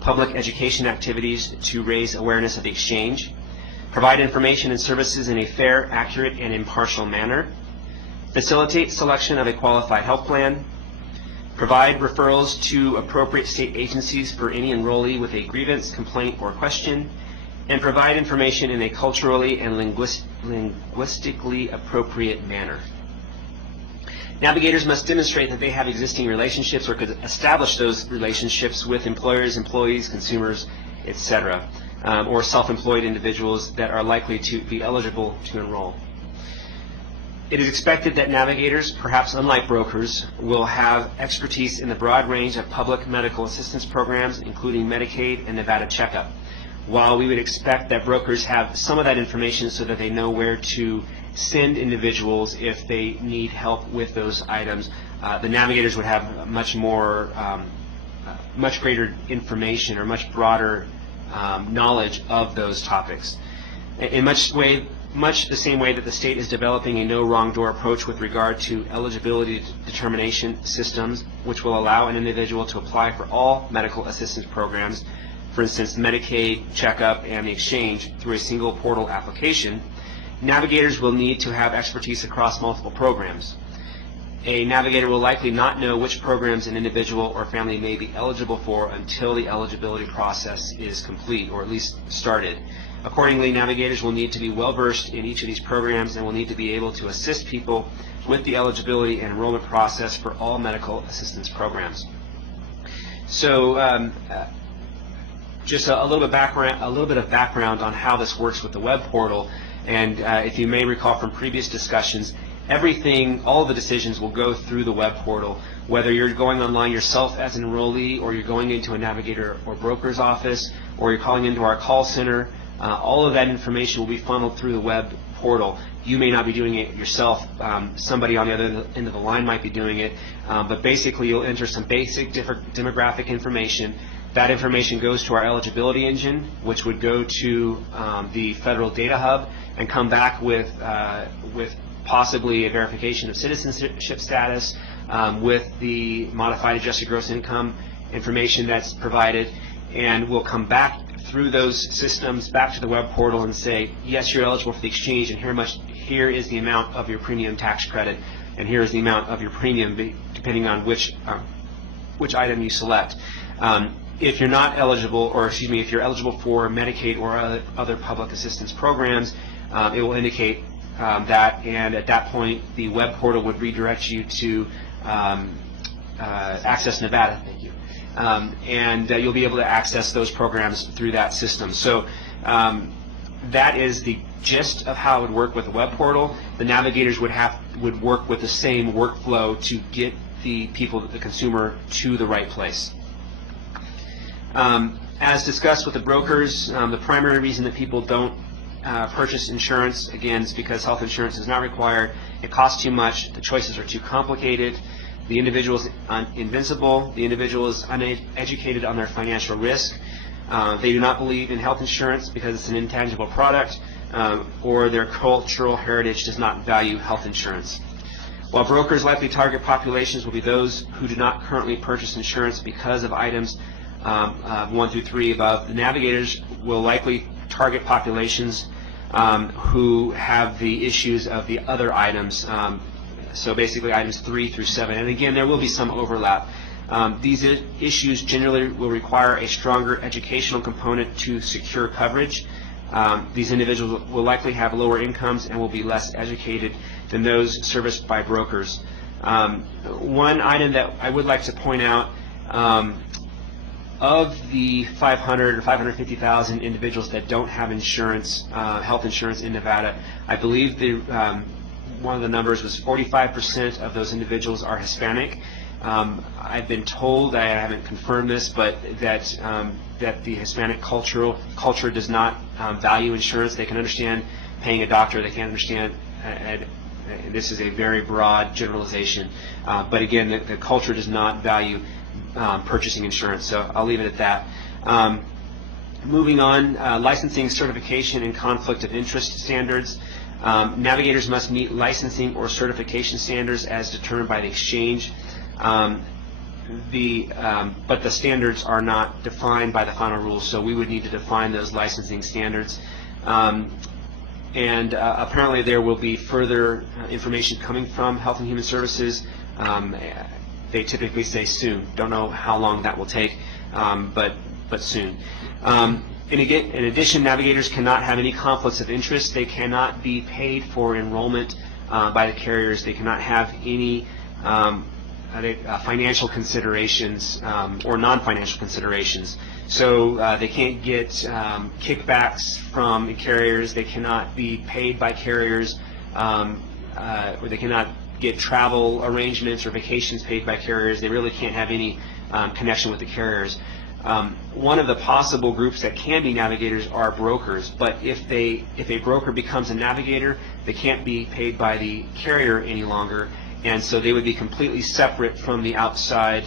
public education activities to raise awareness of the exchange; provide information and services in a fair, accurate, and impartial manner; facilitate selection of a qualified health plan; provide referrals to appropriate state agencies for any enrollee with a grievance, complaint, or question; and provide information in a culturally and linguistically appropriate manner. Navigators must demonstrate that they have existing relationships or could establish those relationships with employers, employees, consumers, etc., or self-employed individuals that are likely to be eligible to enroll. It is expected that navigators, perhaps unlike brokers, will have expertise in the broad range of public medical assistance programs, including Medicaid and Nevada Checkup. While we would expect that brokers have some of that information so that they know where to send individuals if they need help with those items, the navigators would have much greater information or much broader knowledge of those topics. In much the same way that the state is developing a no wrong door approach with regard to eligibility determination systems, which will allow an individual to apply for all medical assistance programs, for instance, Medicaid, Checkup, and the exchange, through a single portal application, navigators will need to have expertise across multiple programs. A navigator will likely not know which programs an individual or family may be eligible for until the eligibility process is complete, or at least started. Accordingly, navigators will need to be well-versed in each of these programs and will need to be able to assist people with the eligibility and enrollment process for all medical assistance programs. So, just a little bit of background on how this works with the web portal. And if you may recall from previous discussions, all of the decisions will go through the web portal. Whether you're going online yourself as an enrollee, or you're going into a navigator or broker's office, or you're calling into our call center, all of that information will be funneled through the web portal. You may not be doing it yourself. Somebody on the other end of the line might be doing it. But basically, you'll enter some basic demographic information. That information goes to our eligibility engine, which would go to the federal data hub and come back with possibly a verification of citizenship status, with the modified adjusted gross income information that's provided, and we'll come back through those systems back to the web portal and say, yes, you're eligible for the exchange, and here is the amount of your premium tax credit, and here is the amount of your premium, depending on which item you select. If you're not eligible, or excuse me, if you're eligible for Medicaid or other public assistance programs, it will indicate that, and at that point, the web portal would redirect you to Access Nevada. Thank you. And you'll be able to access those programs through that system. So that is the gist of how it would work with the web portal. The navigators would work with the same workflow to get the consumer to the right place. As discussed with the brokers, the primary reason that people don't purchase insurance, again, is because health insurance is not required. It costs too much. The choices are too complicated. The individual is invincible. The individual is uneducated on their financial risk. They do not believe in health insurance because it's an intangible product, or their cultural heritage does not value health insurance. While brokers' likely target populations will be those who do not currently purchase insurance because of items 1 through 3 above, the navigators will likely target populations who have the issues of the other items, so basically items 3 through 7. And again, there will be some overlap. These issues generally will require a stronger educational component to secure coverage. These individuals will likely have lower incomes and will be less educated than those serviced by brokers. One item that I would like to point out, of the 500 or 550,000 individuals that don't have insurance, health insurance in Nevada, I believe one of the numbers was 45% of those individuals are Hispanic. I've been told, I haven't confirmed this, but that the Hispanic culture does not value insurance. They can understand paying a doctor. They can't understand, and this is a very broad generalization, but again, the culture does not value purchasing insurance. So I'll leave it at that. Moving on, licensing, certification, and conflict of interest standards. Navigators must meet licensing or certification standards as determined by the exchange. But the standards are not defined by the final rules, so we would need to define those licensing standards. And apparently there will be further information coming from Health and Human Services. They typically say soon. Don't know how long that will take, but soon. In addition, navigators cannot have any conflicts of interest. They cannot be paid for enrollment by the carriers. They cannot have any financial considerations or non-financial considerations. So they can't get kickbacks from the carriers. They cannot be paid by carriers, or they cannot get travel arrangements or vacations paid by carriers. They really can't have any connection with the carriers. One of the possible groups that can be navigators are brokers, but if a broker becomes a navigator, they can't be paid by the carrier any longer, and so they would be completely separate from the outside,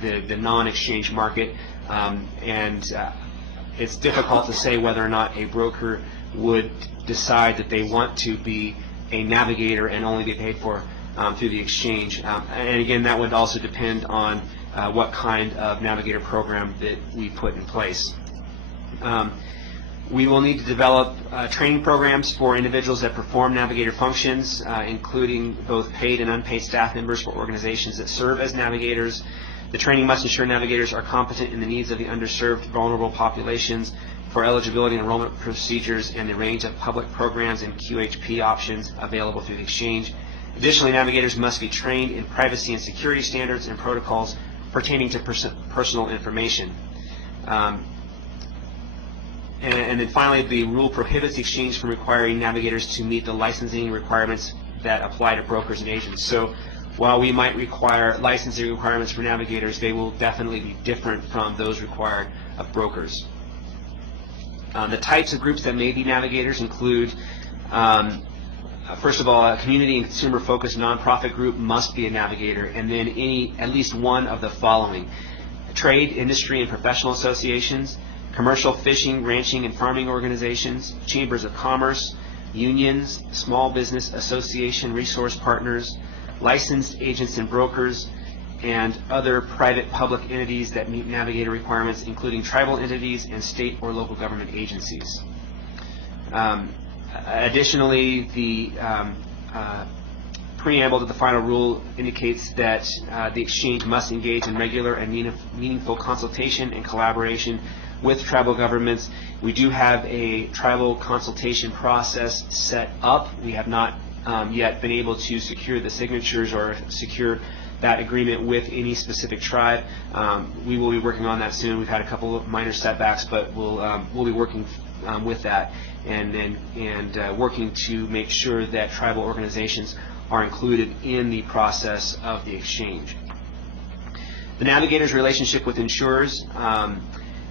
the non-exchange market, and it's difficult to say whether or not a broker would decide that they want to be a navigator and only be paid for through the exchange. And again, that would also depend on what kind of navigator program that we put in place. We will need to develop training programs for individuals that perform navigator functions, including both paid and unpaid staff members for organizations that serve as navigators. The training must ensure navigators are competent in the needs of the underserved, vulnerable populations, for eligibility and enrollment procedures, and the range of public programs and QHP options available through the exchange. Additionally, navigators must be trained in privacy and security standards and protocols pertaining to personal information. And then finally, the rule prohibits the exchange from requiring navigators to meet the licensing requirements that apply to brokers and agents. So while we might require licensing requirements for navigators, they will definitely be different from those required of brokers. The types of groups that may be navigators include, first of all, a community and consumer-focused nonprofit group must be a navigator, and then at least one of the following: trade, industry, and professional associations, commercial fishing, ranching, and farming organizations, chambers of commerce, unions, small business association resource partners, licensed agents and brokers, and other private public entities that meet navigator requirements, including tribal entities and state or local government agencies. Additionally, the preamble to the final rule indicates that the exchange must engage in regular and meaningful consultation and collaboration with tribal governments. We do have a tribal consultation process set up. We have not yet been able to secure the signatures or secure that agreement with any specific tribe. We will be working on that soon. We've had a couple of minor setbacks, but we'll be working with that and working to make sure that tribal organizations are included in the process of the exchange. The navigator's relationship with insurers.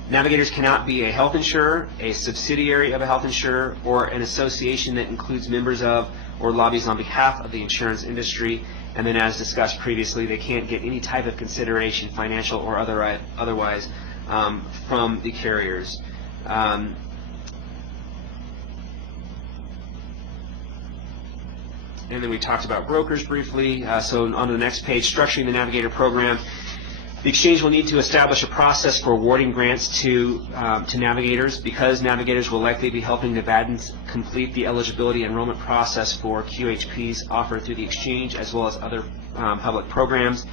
Navigators cannot be a health insurer, a subsidiary of a health insurer, or an association that includes members of or lobbies on behalf of the insurance industry. And then, as discussed previously, they can't get any type of consideration, financial or otherwise, from the carriers. And then we talked about brokers briefly. So on to the next page, structuring the navigator program. The exchange will need to establish a process for awarding grants to navigators, because navigators will likely be helping Nevadans complete the eligibility enrollment process for QHPs offered through the exchange, as well as other public programs.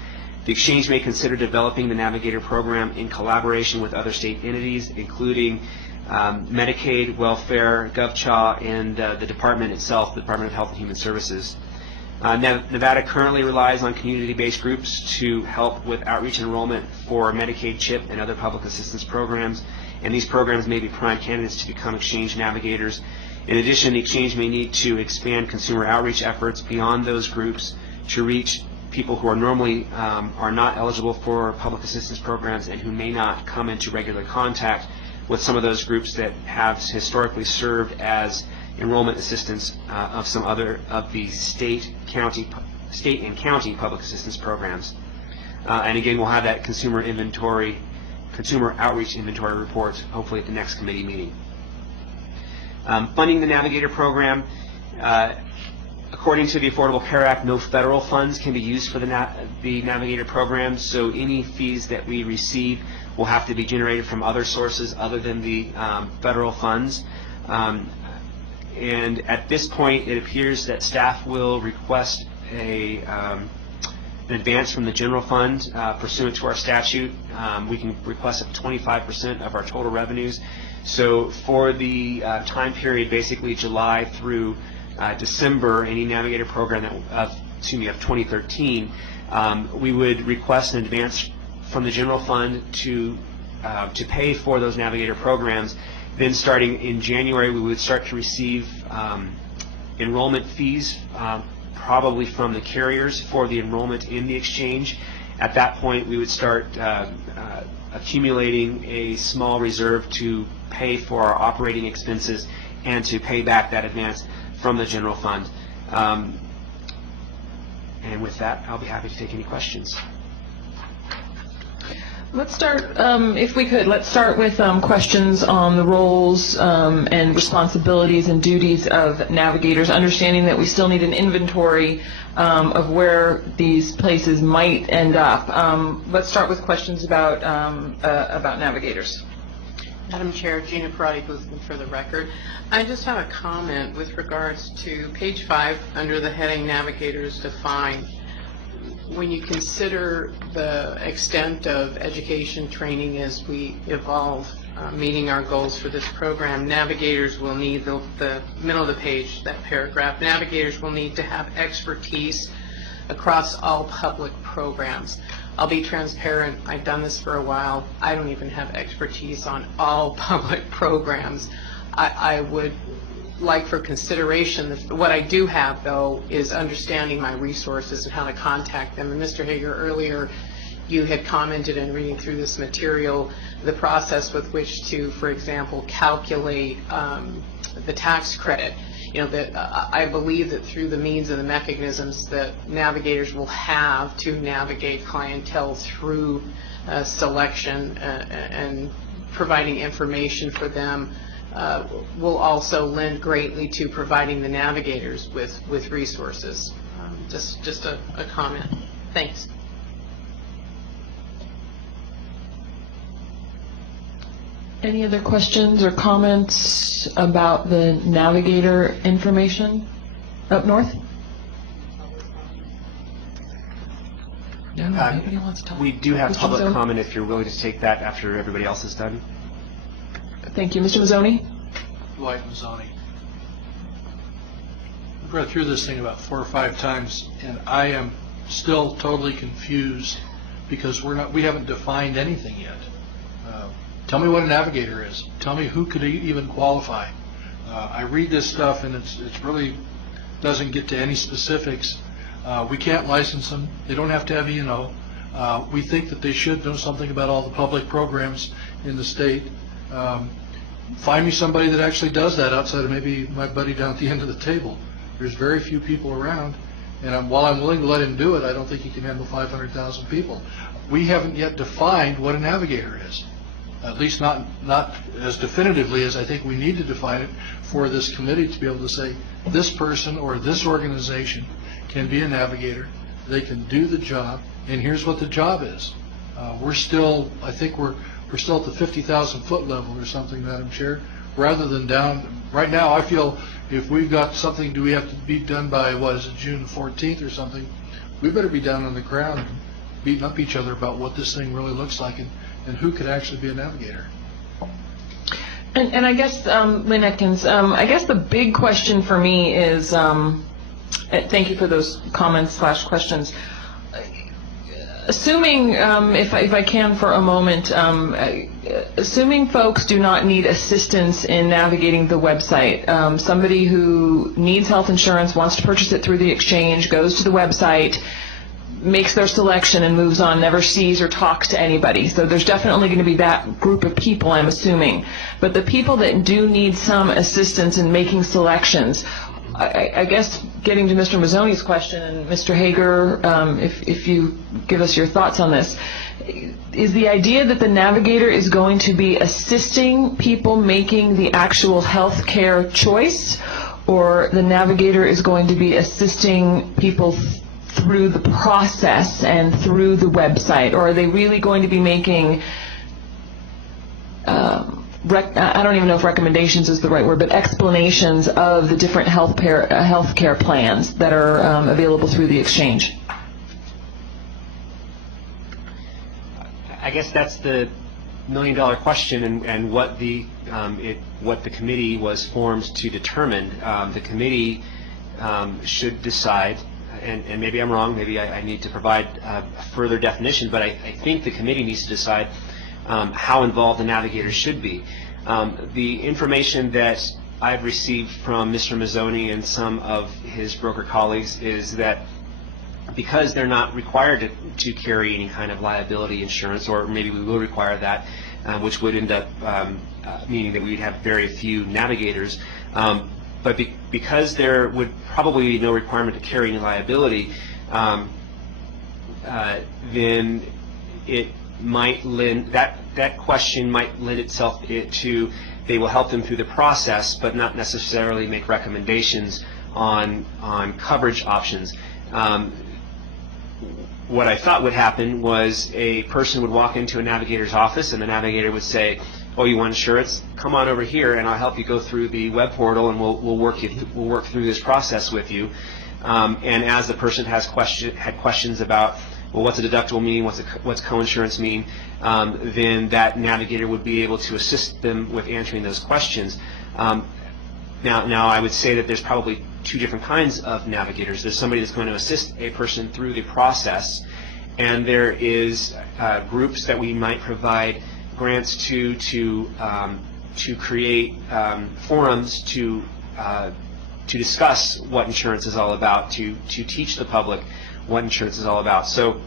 The exchange may consider developing the navigator program in collaboration with other state entities, including Medicaid, Welfare, GovChaw, and the department itself, the Department of Health and Human Services. Nevada currently relies on community-based groups to help with outreach enrollment for Medicaid, CHIP, and other public assistance programs, and these programs may be prime candidates to become exchange navigators. In addition, the exchange may need to expand consumer outreach efforts beyond those groups to reach people who are normally are not eligible for public assistance programs and who may not come into regular contact with some of those groups that have historically served as enrollment assistance of some other of the state and county public assistance programs. And again, we'll have that consumer outreach inventory report hopefully at the next committee meeting. Funding the Navigator program. According to the Affordable Care Act, no federal funds can be used for the Navigator program, so any fees that we receive will have to be generated from other sources other than the federal funds. And at this point, it appears that staff will request an advance from the general fund pursuant to our statute. We can request up to 25% of our total revenues. So for the time period, basically July through December, any Navigator program of 2013, we would request an advance from the general fund to pay for those Navigator programs. Then starting in January, we would start to receive enrollment fees, probably from the carriers for the enrollment in the exchange. At that point, we would start accumulating a small reserve to pay for our operating expenses and to pay back that advance from the general fund. And with that, I'll be happy to take any questions. Let's start, if we could, let's start with questions on the roles and responsibilities and duties of navigators, understanding that we still need an inventory of where these places might end up. Let's start with questions about navigators. Madam Chair, Gina Parati Boothman for the record. I just have a comment with regards to page 5 under the heading Navigators Defined. When you consider the extent of education training as we evolve, meeting our goals for this program, navigators will need, the middle of the page, that paragraph, navigators will need to have expertise across all public programs. I'll be transparent, I've done this for a while. I don't even have expertise on all public programs. I would like for consideration. What I do have, though, is understanding my resources and how to contact them. And Mr. Hager, earlier you had commented in reading through this material the process with which to, for example, calculate the tax credit. You know, that I believe that through the means and the mechanisms that navigators will have to navigate clientele through selection and providing information for them will also lend greatly to providing the navigators with resources. Just a comment. Thanks. Any other questions or comments about the navigator information up north? No, nobody wants to talk. We do have Mr. public Mazzoni? comment if you're willing to take that after everybody else is done. Thank you. Mr. Mazzoni? Dwight Mazzoni. I've read through this thing about 4 or 5 times, and I am still totally confused because we haven't defined anything yet. Tell me what a navigator is. Tell me who could even qualify. I read this stuff, and it's really doesn't get to any specifics. We can't license them. They don't have to have E&O. We think that they should know something about all the public programs in the state. Find me somebody that actually does that outside of maybe my buddy down at the end of the table. There's very few people around, and while I'm willing to let him do it, I don't think he can handle 500,000 people. We haven't yet defined what a navigator is, at least not as definitively as I think we need to define it for this committee to be able to say this person or this organization can be a navigator, they can do the job, and here's what the job is. I think we're still at the 50,000 foot level or something, Madam Chair, rather than down. Right now, I feel if we've got something, do we have to be done by, what is it, June 14th or something? We better be down on the ground beating up each other about what this thing really looks like and who could actually be a navigator. And I guess, Lynn Atkins, I guess the big question for me is, thank you for those comments / questions. Assuming, if I can for a moment, assuming folks do not need assistance in navigating the website, somebody who needs health insurance, wants to purchase it through the exchange, goes to the website, makes their selection and moves on, never sees or talks to anybody. So there's definitely going to be that group of people, I'm assuming. But the people that do need some assistance in making selections, I guess getting to Mr. Mazzoni's question, and Mr. Hager, if you give us your thoughts on this, is the idea that the navigator is going to be assisting people making the actual health care choice, or the navigator is going to be assisting people through the process and through the website, or are they really going to be making I don't even know if recommendations is the right word, but explanations of the different health care plans that are available through the exchange? I guess that's the million-dollar question, and what the committee was formed to determine. The committee should decide, and maybe I'm wrong, maybe I need to provide a further definition, but I think the committee needs to decide how involved the navigators should be. The information that I've received from Mr. Mazzoni and some of his broker colleagues is that because they're not required to carry any kind of liability insurance, or maybe we will require that, which would end up meaning that we would have very few navigators, but because there would probably be no requirement to carry any liability, then it might lend, that question might lend itself to, they will help them through the process, but not necessarily make recommendations on coverage options. What I thought would happen was a person would walk into a navigator's office, and the navigator would say, oh, you want insurance? Come on over here, and I'll help you go through the web portal, and we'll work through this process with you. And as the person had questions about, well, what's a deductible mean? What's coinsurance mean? Then that navigator would be able to assist them with answering those questions. Now, I would say that there's probably two different kinds of navigators. There's somebody that's going to assist a person through the process, and there is groups that we might provide grants to create forums to discuss what insurance is all about, to teach the public what insurance is all about. So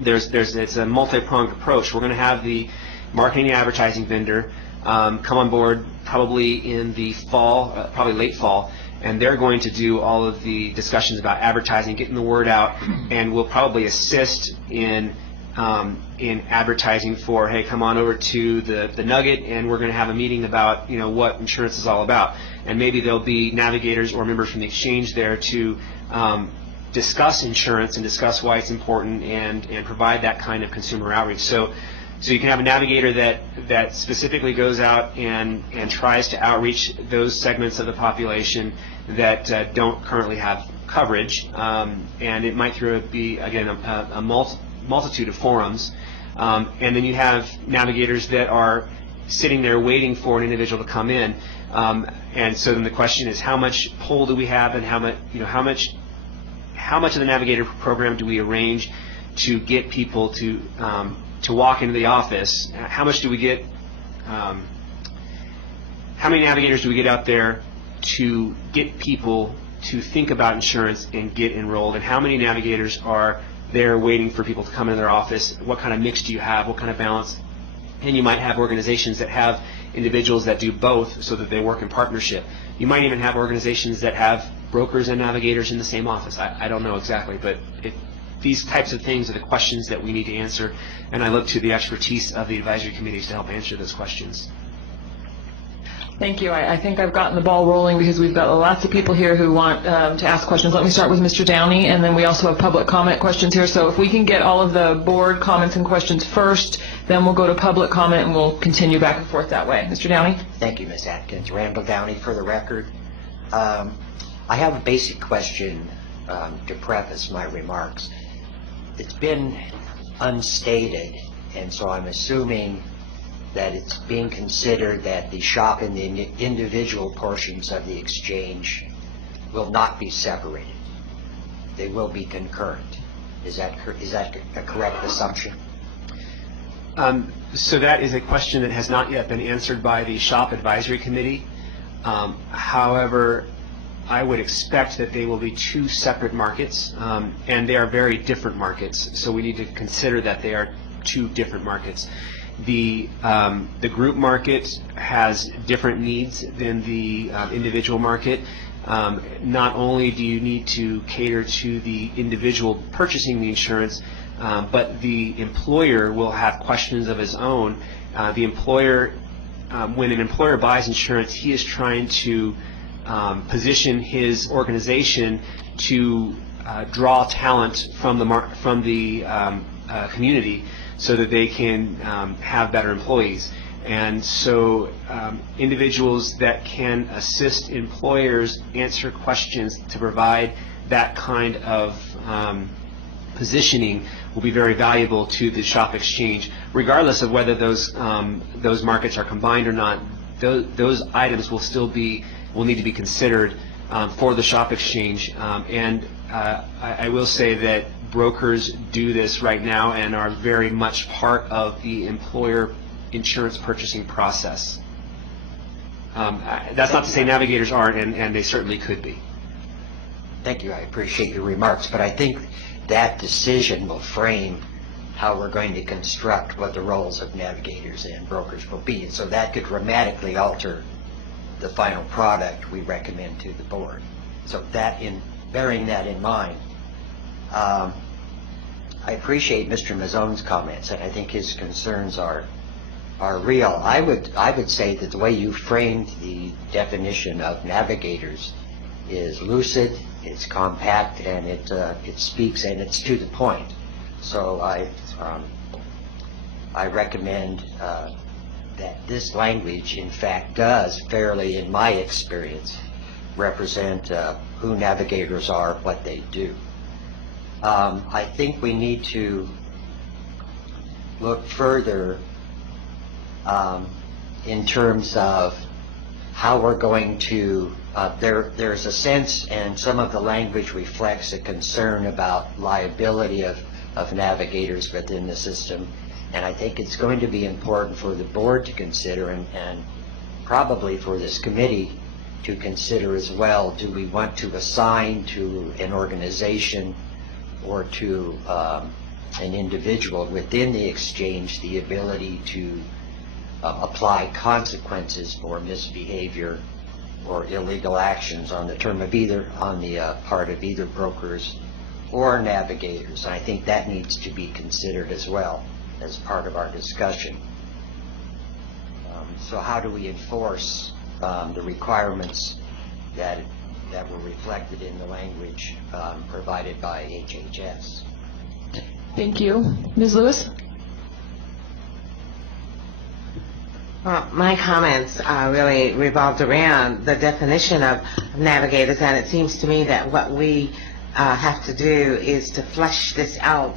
it's a multi-pronged approach. We're going to have the marketing and advertising vendor come on board probably in the fall, probably late fall, and they're going to do all of the discussions about advertising, getting the word out, and will probably assist in advertising for, hey, come on over to the Nugget, and we're going to have a meeting about, what insurance is all about. And maybe there'll be navigators or members from the exchange there to discuss insurance and discuss why it's important and provide that kind of consumer outreach. So you can have a navigator that specifically goes out and tries to outreach those segments of the population that don't currently have coverage, and it might be, again, a multitude of forums. And then you have navigators that are sitting there waiting for an individual to come in. And so then the question is, how much pull do we have, and how much of the navigator program do we arrange to get people to walk into the office? How much do we get? How many navigators do we get out there to get people to think about insurance and get enrolled? And how many navigators are there waiting for people to come into their office? What kind of mix do you have? What kind of balance? And you might have organizations that have individuals that do both so that they work in partnership. You might even have organizations that have brokers and navigators in the same office. I don't know exactly, but these types of things are the questions that we need to answer, and I look to the expertise of the advisory committees to help answer those questions. Thank you. I think I've gotten the ball rolling because we've got lots of people here who want to ask questions. Let me start with Mr. Downey, and then we also have public comment questions here. So if we can get all of the board comments and questions first, then we'll go to public comment, and we'll continue back and forth that way. Mr. Downey? Thank you, Ms. Atkins. Randall Downey for the record. I have a basic question to preface my remarks. It's been unstated, and so I'm assuming that it's being considered that the shop and the individual portions of the exchange will not be separated. They will be concurrent. Is that a correct assumption? So that is a question that has not yet been answered by the shop advisory committee. However, I would expect that they will be two separate markets, and they are very different markets, so we need to consider that they are two different markets. The group market has different needs than the individual market. Not only do you need to cater to the individual purchasing the insurance, but the employer will have questions of his own. The employer, when an employer buys insurance, he is trying to position his organization to draw talent from the community so that they can have better employees. And so individuals that can assist employers answer questions to provide that kind of positioning will be very valuable to the shop exchange, regardless of whether those markets are combined or not. Those items will need to be considered for the shop exchange. And I will say that brokers do this right now and are very much part of the employer insurance purchasing process. That's not to say navigators aren't, and they certainly could be. Thank you. I appreciate your remarks, but I think that decision will frame how we're going to construct what the roles of navigators and brokers will be. And so that could dramatically alter the final product we recommend to the board. So bearing that in mind, I appreciate Mr. Mazzone's comments, and I think his concerns are real. I would say that the way you framed the definition of navigators is lucid, it's compact, and it speaks, and it's to the point. So I recommend that this language, in fact, does fairly, in my experience, represent who navigators are, what they do. I think we need to look further in terms of how we're going to, there's a sense, and some of the language reflects a concern about liability of navigators within the system. And I think it's going to be important for the board to consider, and probably for this committee to consider as well. Do we want to assign to an organization or to an individual within the exchange the ability to apply consequences for misbehavior or illegal actions on the term of either, on the part of either brokers or navigators? And I think that needs to be considered as well as part of our discussion. So how do we enforce the requirements that were reflected in the language provided by HHS? Thank you. Ms. Lewis? Well, my comments really revolved around the definition of navigators, and it seems to me that what we have to do is to flesh this out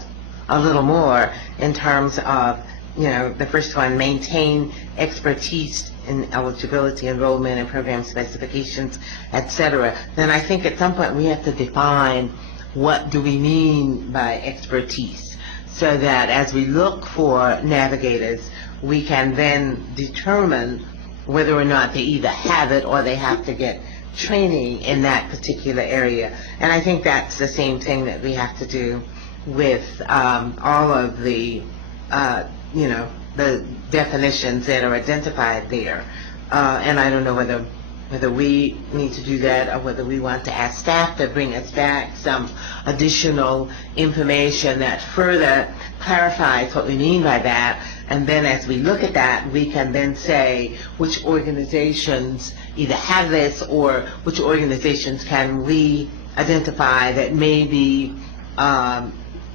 a little more in terms of, the first one, maintain expertise in eligibility, enrollment, and program specifications, etc. Then I think at some point we have to define what do we mean by expertise, so that as we look for navigators, we can then determine whether or not they either have it or they have to get training in that particular area. And I think that's the same thing that we have to do with all of the, the definitions that are identified there. And I don't know whether we need to do that or whether we want to ask staff to bring us back some additional information that further clarifies what we mean by that. And then as we look at that, we can then say which organizations either have this or which organizations can we identify that may be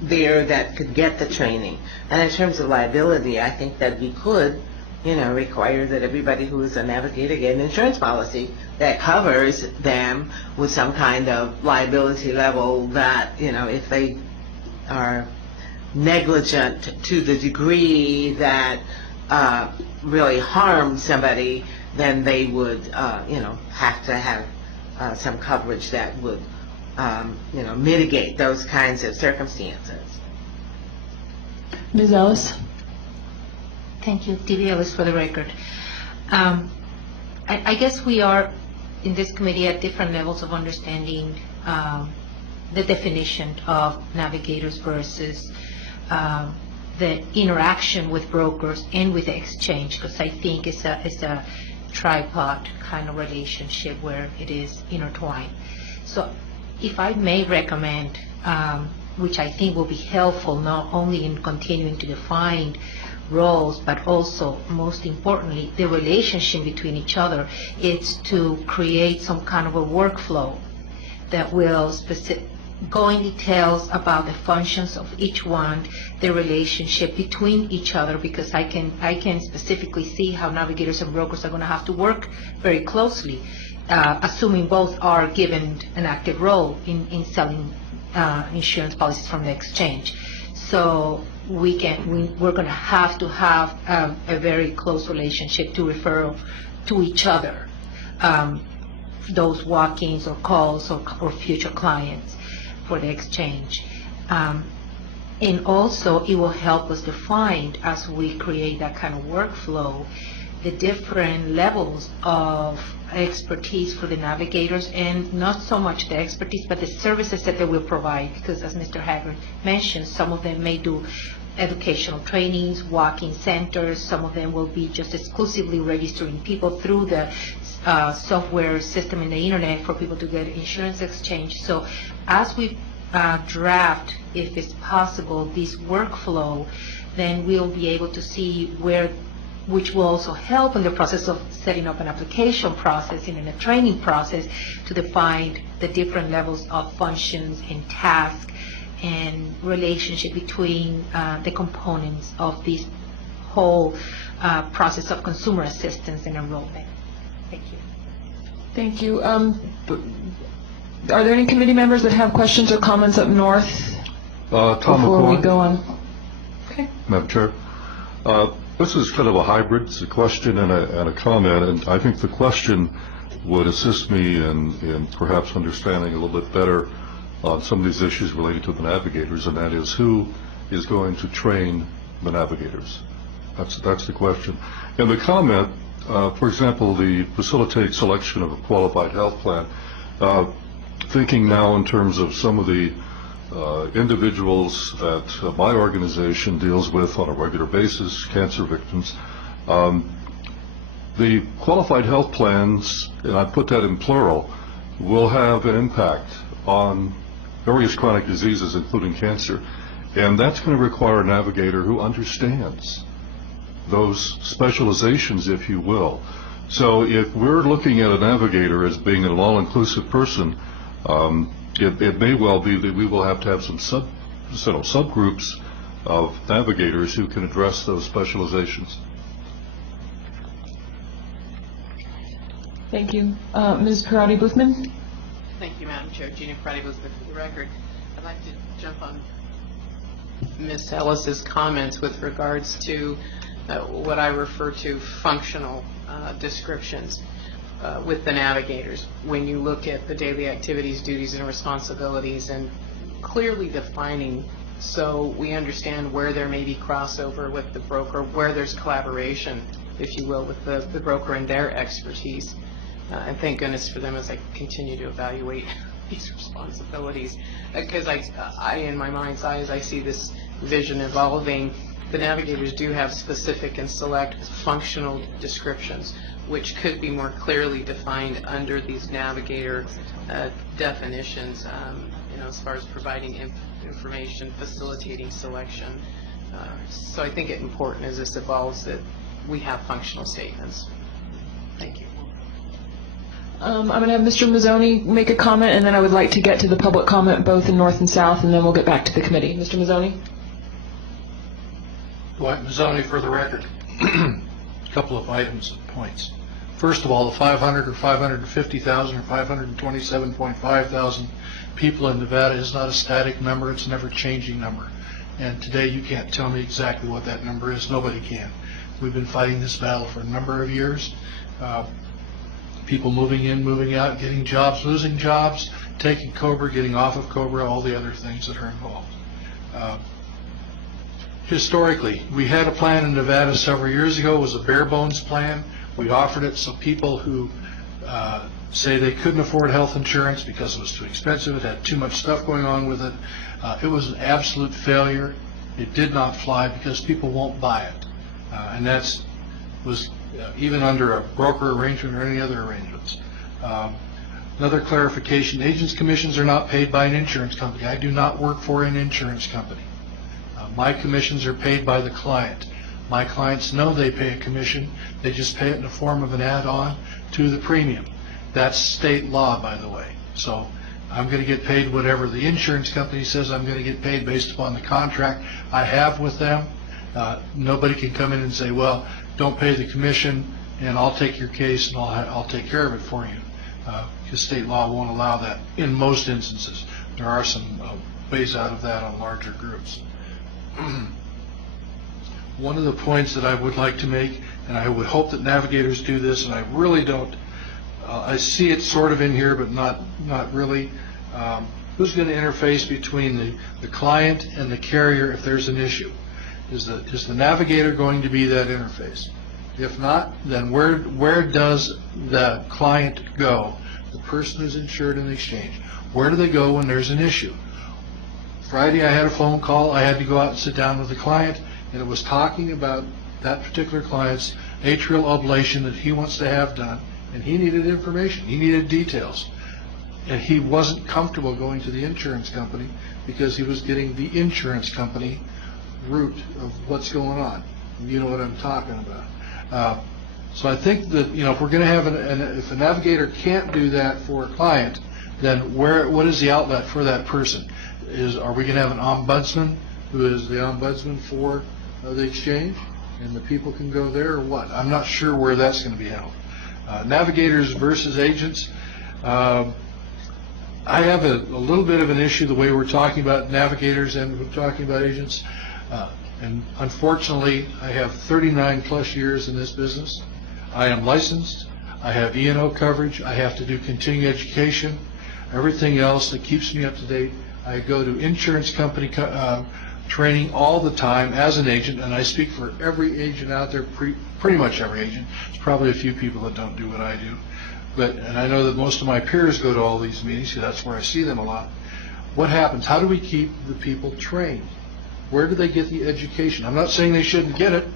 there that could get the training. And in terms of liability, I think that we could, require that everybody who is a navigator get an insurance policy that covers them with some kind of liability level that, if they are negligent to the degree that really harm somebody, then they would, have to have some coverage that would, mitigate those kinds of circumstances. Ms. Ellis? Thank you. D.B. Ellis for the record. I guess we are in this committee at different levels of understanding the definition of navigators versus the interaction with brokers and with the exchange, because I think it's a tripod kind of relationship where it is intertwined. So if I may recommend, which I think will be helpful not only in continuing to define roles, but also, most importantly, the relationship between each other, is to create some kind of a workflow that will go in details about the functions of each one, the relationship between each other, because I can specifically see how navigators and brokers are going to have to work very closely, assuming both are given an active role in selling insurance policies from the exchange. So we're going to have a very close relationship to refer to each other, those walk-ins or calls or future clients for the exchange. And also it will help us define, as we create that kind of workflow, the different levels of expertise for the navigators, and not so much the expertise, but the services that they will provide, because as Mr. Haggard mentioned, some of them may do educational trainings, walk-in centers, some of them will be just exclusively registering people through the software system in the internet for people to get insurance exchange. So as we draft, if it's possible, this workflow, then we'll be able to see which will also help in the process of setting up an application process and in a training process to define the different levels of functions and tasks and relationship between the components of this whole process of consumer assistance and enrollment. Thank you. Thank you. Are there any committee members that have questions or comments up north Tom before we McCoy, go on? Okay. Madam Chair. This is kind of a hybrid. It's a question and a comment, and I think the question would assist me in perhaps understanding a little bit better on some of these issues related to the navigators, and that is who is going to train the navigators. That's the question. And the comment, for example, the facilitate selection of a qualified health plan, thinking now in terms of some of the individuals that my organization deals with on a regular basis, cancer victims, the qualified health plans, and I put that in plural, will have an impact on various chronic diseases, including cancer. And that's going to require a navigator who understands those specializations, if you will. So if we're looking at a navigator as being an all-inclusive person, it may well be that we will have to have some subgroups of navigators who can address those specializations. Thank you. Ms. Parati-Boothman? Thank you, Madam Chair. Gina Parati-Boothman for the record. I'd like to jump on Ms. Ellis's comments with regards to what I refer to functional descriptions with the navigators. When you look at the daily activities, duties, and responsibilities, and clearly defining so we understand where there may be crossover with the broker, where there's collaboration, if you will, with the broker and their expertise. And thank goodness for them as I continue to evaluate these responsibilities. Because I, in my mind's eye, as I see this vision evolving, the navigators do have specific and select functional descriptions, which could be more clearly defined under these navigator definitions, as far as providing information, facilitating selection. So I think it's important as this evolves that we have functional statements. Thank you. I'm going to have Mr. Mazzoni make a comment, and then I would like to get to the public comment both in north and south, and then we'll get back to the committee. Mr. Mazzoni? Dwight Mazzoni for the record. A couple of items and points. First of all, the 500 or 550,000 or 527.5 thousand people in Nevada is not a static number. It's a never-changing number. And today you can't tell me exactly what that number is. Nobody can. We've been fighting this battle for a number of years. People moving in, moving out, getting jobs, losing jobs, taking COBRA, getting off of COBRA, all the other things that are involved. Historically, we had a plan in Nevada several years ago. It was a bare bones plan. We offered it so people who say they couldn't afford health insurance because it was too expensive, it had too much stuff going on with it. It was an absolute failure. It did not fly because people won't buy it. And that was even under a broker arrangement or any other arrangements. Another clarification, agents' commissions are not paid by an insurance company. I do not work for an insurance company. My commissions are paid by the client. My clients know they pay a commission. They just pay it in the form of an add-on to the premium. That's state law, by the way. So I'm going to get paid whatever the insurance company says I'm going to get paid based upon the contract I have with them. Nobody can come in and say, well, don't pay the commission and I'll take your case and I'll take care of it for you. Because state law won't allow that in most instances. There are some ways out of that on larger groups. One of the points that I would like to make, and I would hope that navigators do this, and I really don't, I see it sort of in here, but not really. Who's going to interface between the client and the carrier if there's an issue? Is the navigator going to be that interface? If not, then where does the client go? The person who's insured in the exchange. Where do they go when there's an issue? Friday I had a phone call. I had to go out and sit down with the client, and it was talking about that particular client's atrial ablation that he wants to have done, and he needed information. He needed details. And he wasn't comfortable going to the insurance company because he was getting the insurance company route of what's going on. You know what I'm talking about. So I think that, if we're going to have if a navigator can't do that for a client, then what is the outlet for that person? Are we going to have an ombudsman who is the ombudsman for the exchange? and the people can go there, or what? I'm not sure where that's going to be held. Navigators versus agents. I have a little bit of an issue the way we're talking about navigators and we're talking about agents. And unfortunately, I have 39 plus years in this business. I am licensed. I have E&O coverage. I have to do continuing education. Everything else that keeps me up to date. I go to insurance company training all the time as an agent, and I speak for every agent out there, pretty much every agent. There's probably a few people that don't do what I do. And I know that most of my peers go to all these meetings, so that's where I see them a lot. What happens? How do we keep the people trained? Where do they get the education? I'm not saying they shouldn't get it,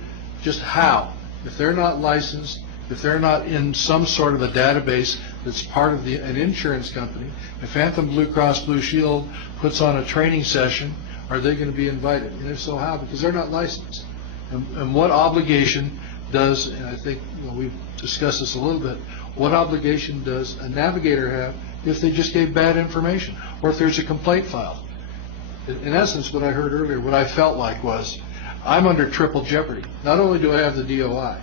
just how? If they're not licensed, if they're not in some sort of a database that's part of an insurance company, if Anthem Blue Cross Blue Shield puts on a training session, are they going to be invited? And if so, how? Because they're not licensed. And what obligation does, and I think we've discussed this a little bit, what obligation does a navigator have if they just gave bad information or if there's a complaint filed? In essence, what I heard earlier, what I felt like was, I'm under triple jeopardy. Not only do I have the DOI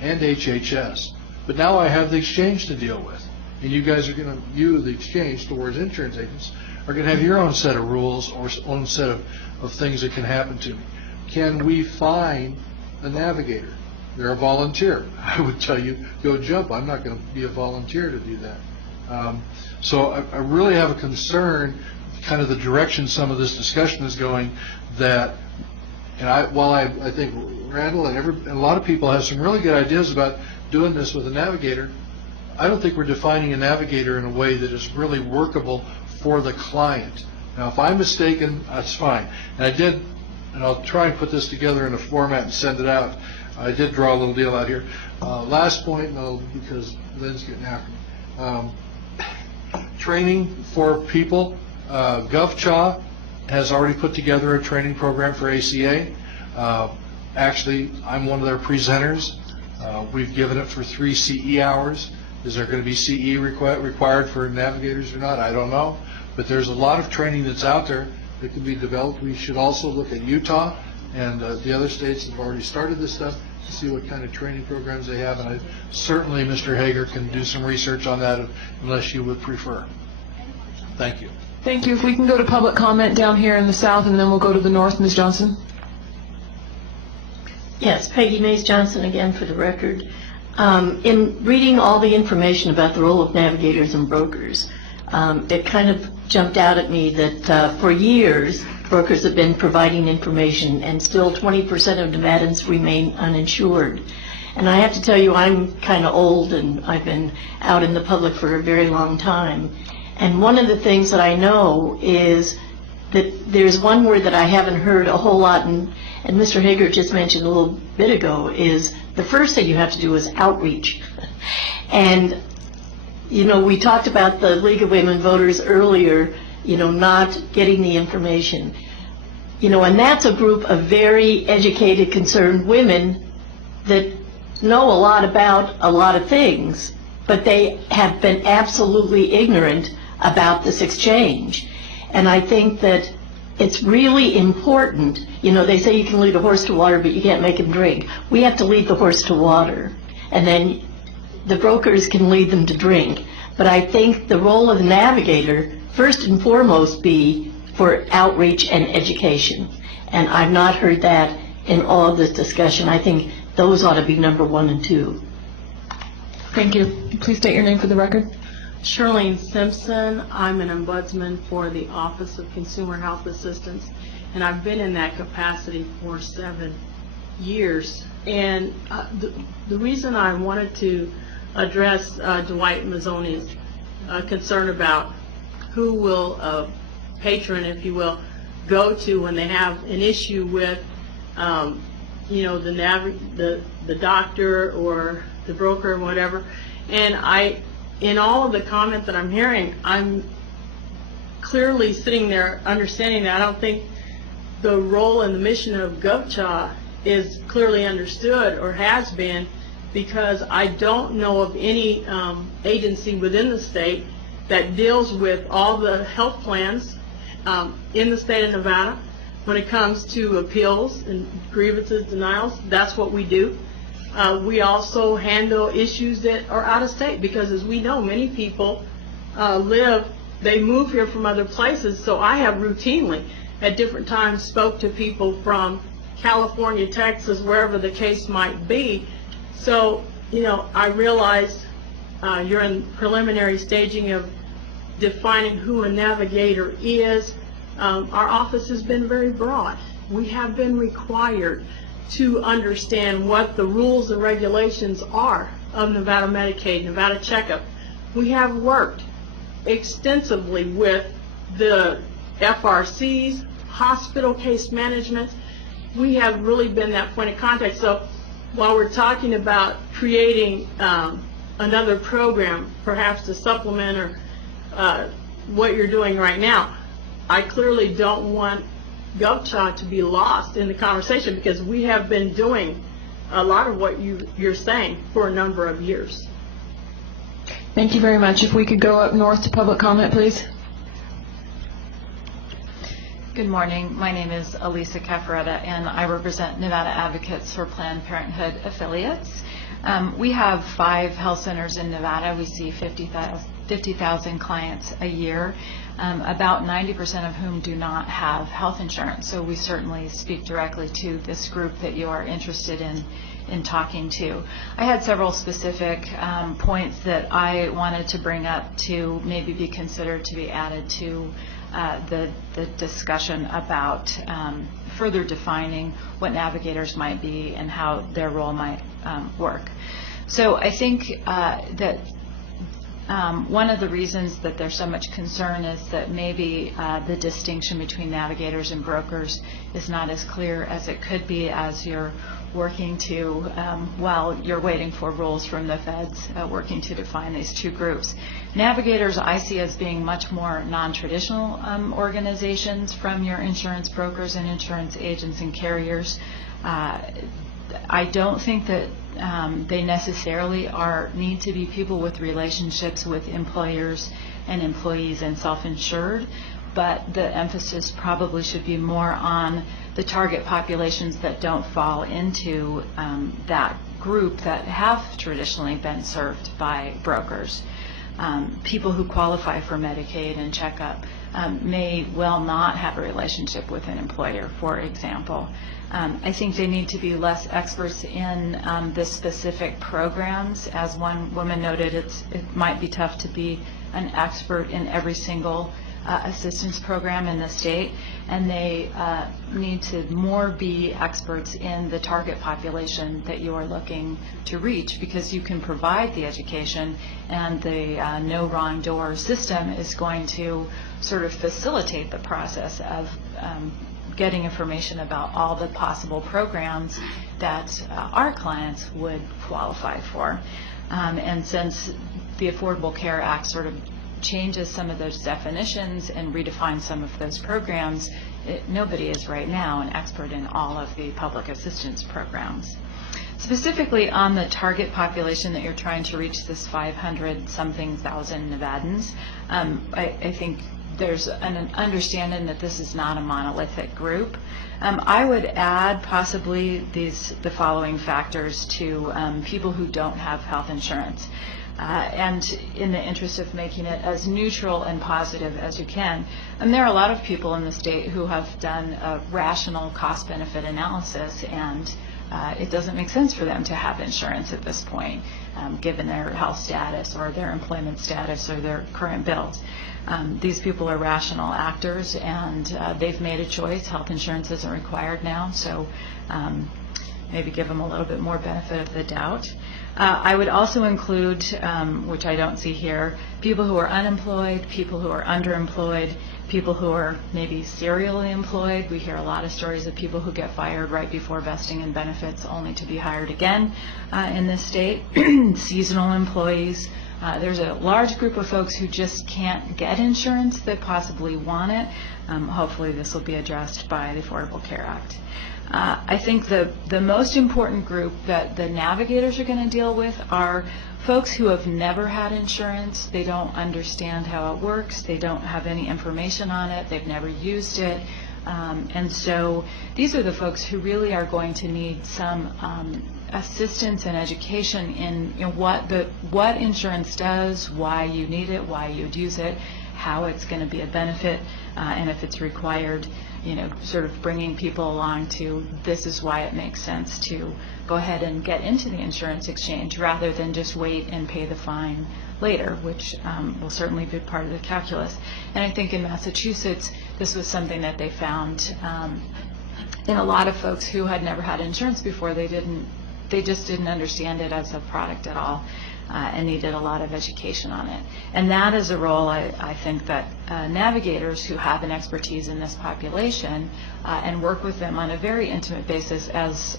and HHS, but now I have the exchange to deal with. And you guys are going to, the exchange towards insurance agents, are going to have your own set of rules or own set of things that can happen to me. Can we find a navigator? They're a volunteer. I would tell you, go jump. I'm not going to be a volunteer to do that. So I really have a concern, kind of the direction some of this discussion is going, that, and while I think Randall and a lot of people have some really good ideas about doing this with a navigator, I don't think we're defining a navigator in a way that is really workable for the client. Now, if I'm mistaken, that's fine. And I'll try and put this together in a format and send it out. I did draw a little deal out here. Last point, because Lynn's getting after me. Training for people. GovChaw has already put together a training program for ACA. Actually, I'm one of their presenters. We've given it for 3 CE hours. Is there going to be CE required for navigators or not? I don't know. But there's a lot of training that's out there that can be developed. We should also look at Utah and the other states that have already started this stuff to see what kind of training programs they have. And certainly Mr. Hager can do some research on that unless you would prefer. Thank you. Thank you. If we can go to public comment down here in the south, and then we'll go to the north. Ms. Johnson? Yes, Peggy Mays Johnson again for the record. In reading all the information about the role of navigators and brokers, it kind of jumped out at me that for years, brokers have been providing information, and still 20% of Nevadans remain uninsured. And I have to tell you, I'm kind of old, and I've been out in the public for a very long time. And one of the things that I know is that there's one word that I haven't heard a whole lot, and Mr. Hager just mentioned a little bit ago, is the first thing you have to do is outreach. And, we talked about the League of Women Voters earlier, not getting the information. And that's a group of very educated, concerned women that know a lot about a lot of things, but they have been absolutely ignorant about this exchange. And I think that it's really important. They say you can lead a horse to water, but you can't make him drink. We have to lead the horse to water, and then the brokers can lead them to drink. But I think the role of the navigator, first and foremost, be for outreach and education. And I've not heard that in all of this discussion. I think those ought to be number 1 and 2. Thank you. Please state your name for the record. Charlene Simpson. I'm an ombudsman for the Office of Consumer Health Assistance, and I've been in that capacity for 7 years. And the reason I wanted to address Dwight Mazzoni's concern about who will a patron, if you will, go to when they have an issue with, the doctor or the broker or whatever. And in all of the comment that I'm hearing, I'm clearly sitting there understanding that I don't think the role and the mission of GovChaw is clearly understood or has been, because I don't know of any agency within the state that deals with all the health plans in the state of Nevada. when it comes to appeals and grievances, denials. That's what we do. We also handle issues that are out of state because, as we know, many people they move here from other places. So I have routinely, at different times, spoke to people from California, Texas, wherever the case might be. So, I realize you're in preliminary staging of defining who a navigator is. Our office has been very broad. We have been required to understand what the rules and regulations are of Nevada Medicaid, Nevada Checkup. We have worked extensively with the FRCs, hospital case management. We have really been that point of contact. So while we're talking about creating another program, perhaps to supplement or what you're doing right now, I clearly don't want GovChaw to be lost in the conversation because we have been doing a lot of what you're saying for a number of years. Thank you very much. If we could go up north to public comment, please. Good morning. My name is Elisa Caffaretta, and I represent Nevada Advocates for Planned Parenthood affiliates. We have 5 health centers in Nevada. We see 50,000 clients a year, about 90% of whom do not have health insurance. So we certainly speak directly to this group that you are interested in talking to. I had several specific points that I wanted to bring up to maybe be considered to be added to the discussion about further defining what navigators might be and how their role might work. So I think that one of the reasons that there's so much concern is that maybe the distinction between navigators and brokers is not as clear as it could be as you're working to, while you're waiting for rules from the feds, working to define these two groups. Navigators I see as being much more non-traditional organizations from your insurance brokers and insurance agents and carriers. I don't think that they necessarily need to be people with relationships with employers and employees and self-insured, but the emphasis probably should be more on the target populations that don't fall into that group that have traditionally been served by brokers. People who qualify for Medicaid and checkup may well not have a relationship with an employer, for example. I think they need to be less experts in the specific programs. As one woman noted, it might be tough to be an expert in every single assistance program in the state, and they need to more be experts in the target population that you are looking to reach, because you can provide the education, and the no wrong door system is going to sort of facilitate the process of getting information about all the possible programs that our clients would qualify for. And since the Affordable Care Act sort of changes some of those definitions and redefines some of those programs, nobody is right now an expert in all of the public assistance programs. Specifically on the target population that you're trying to reach, this 500-something thousand Nevadans, I think there's an understanding that this is not a monolithic group. I would add possibly the following factors to people who don't have health insurance. And in the interest of making it as neutral and positive as you can. And there are a lot of people in the state who have done a rational cost-benefit analysis, and it doesn't make sense for them to have insurance at this point, given their health status or their employment status or their current bills. These people are rational actors, and they've made a choice. Health insurance isn't required now, so maybe give them a little bit more benefit of the doubt. I would also include, which I don't see here, people who are unemployed, people who are underemployed, people who are maybe serially employed. We hear a lot of stories of people who get fired right before vesting in benefits only to be hired again in this state. Seasonal employees. There's a large group of folks who just can't get insurance that possibly want it. Hopefully this will be addressed by the Affordable Care Act. I think the most important group that the navigators are going to deal with are folks who have never had insurance. They don't understand how it works. They don't have any information on it. They've never used it. And so these are the folks who really are going to need some assistance and education in what insurance does, why you need it, why you'd use it, how it's going to be a benefit, and if it's required, sort of bringing people along to this is why it makes sense to go ahead and get into the insurance exchange rather than just wait and pay the fine later, which will certainly be part of the calculus. And I think in Massachusetts, this was something that they found in a lot of folks who had never had insurance before. They just didn't understand it as a product at all, and needed a lot of education on it. And that is a role I think that navigators who have an expertise in this population and work with them on a very intimate basis, as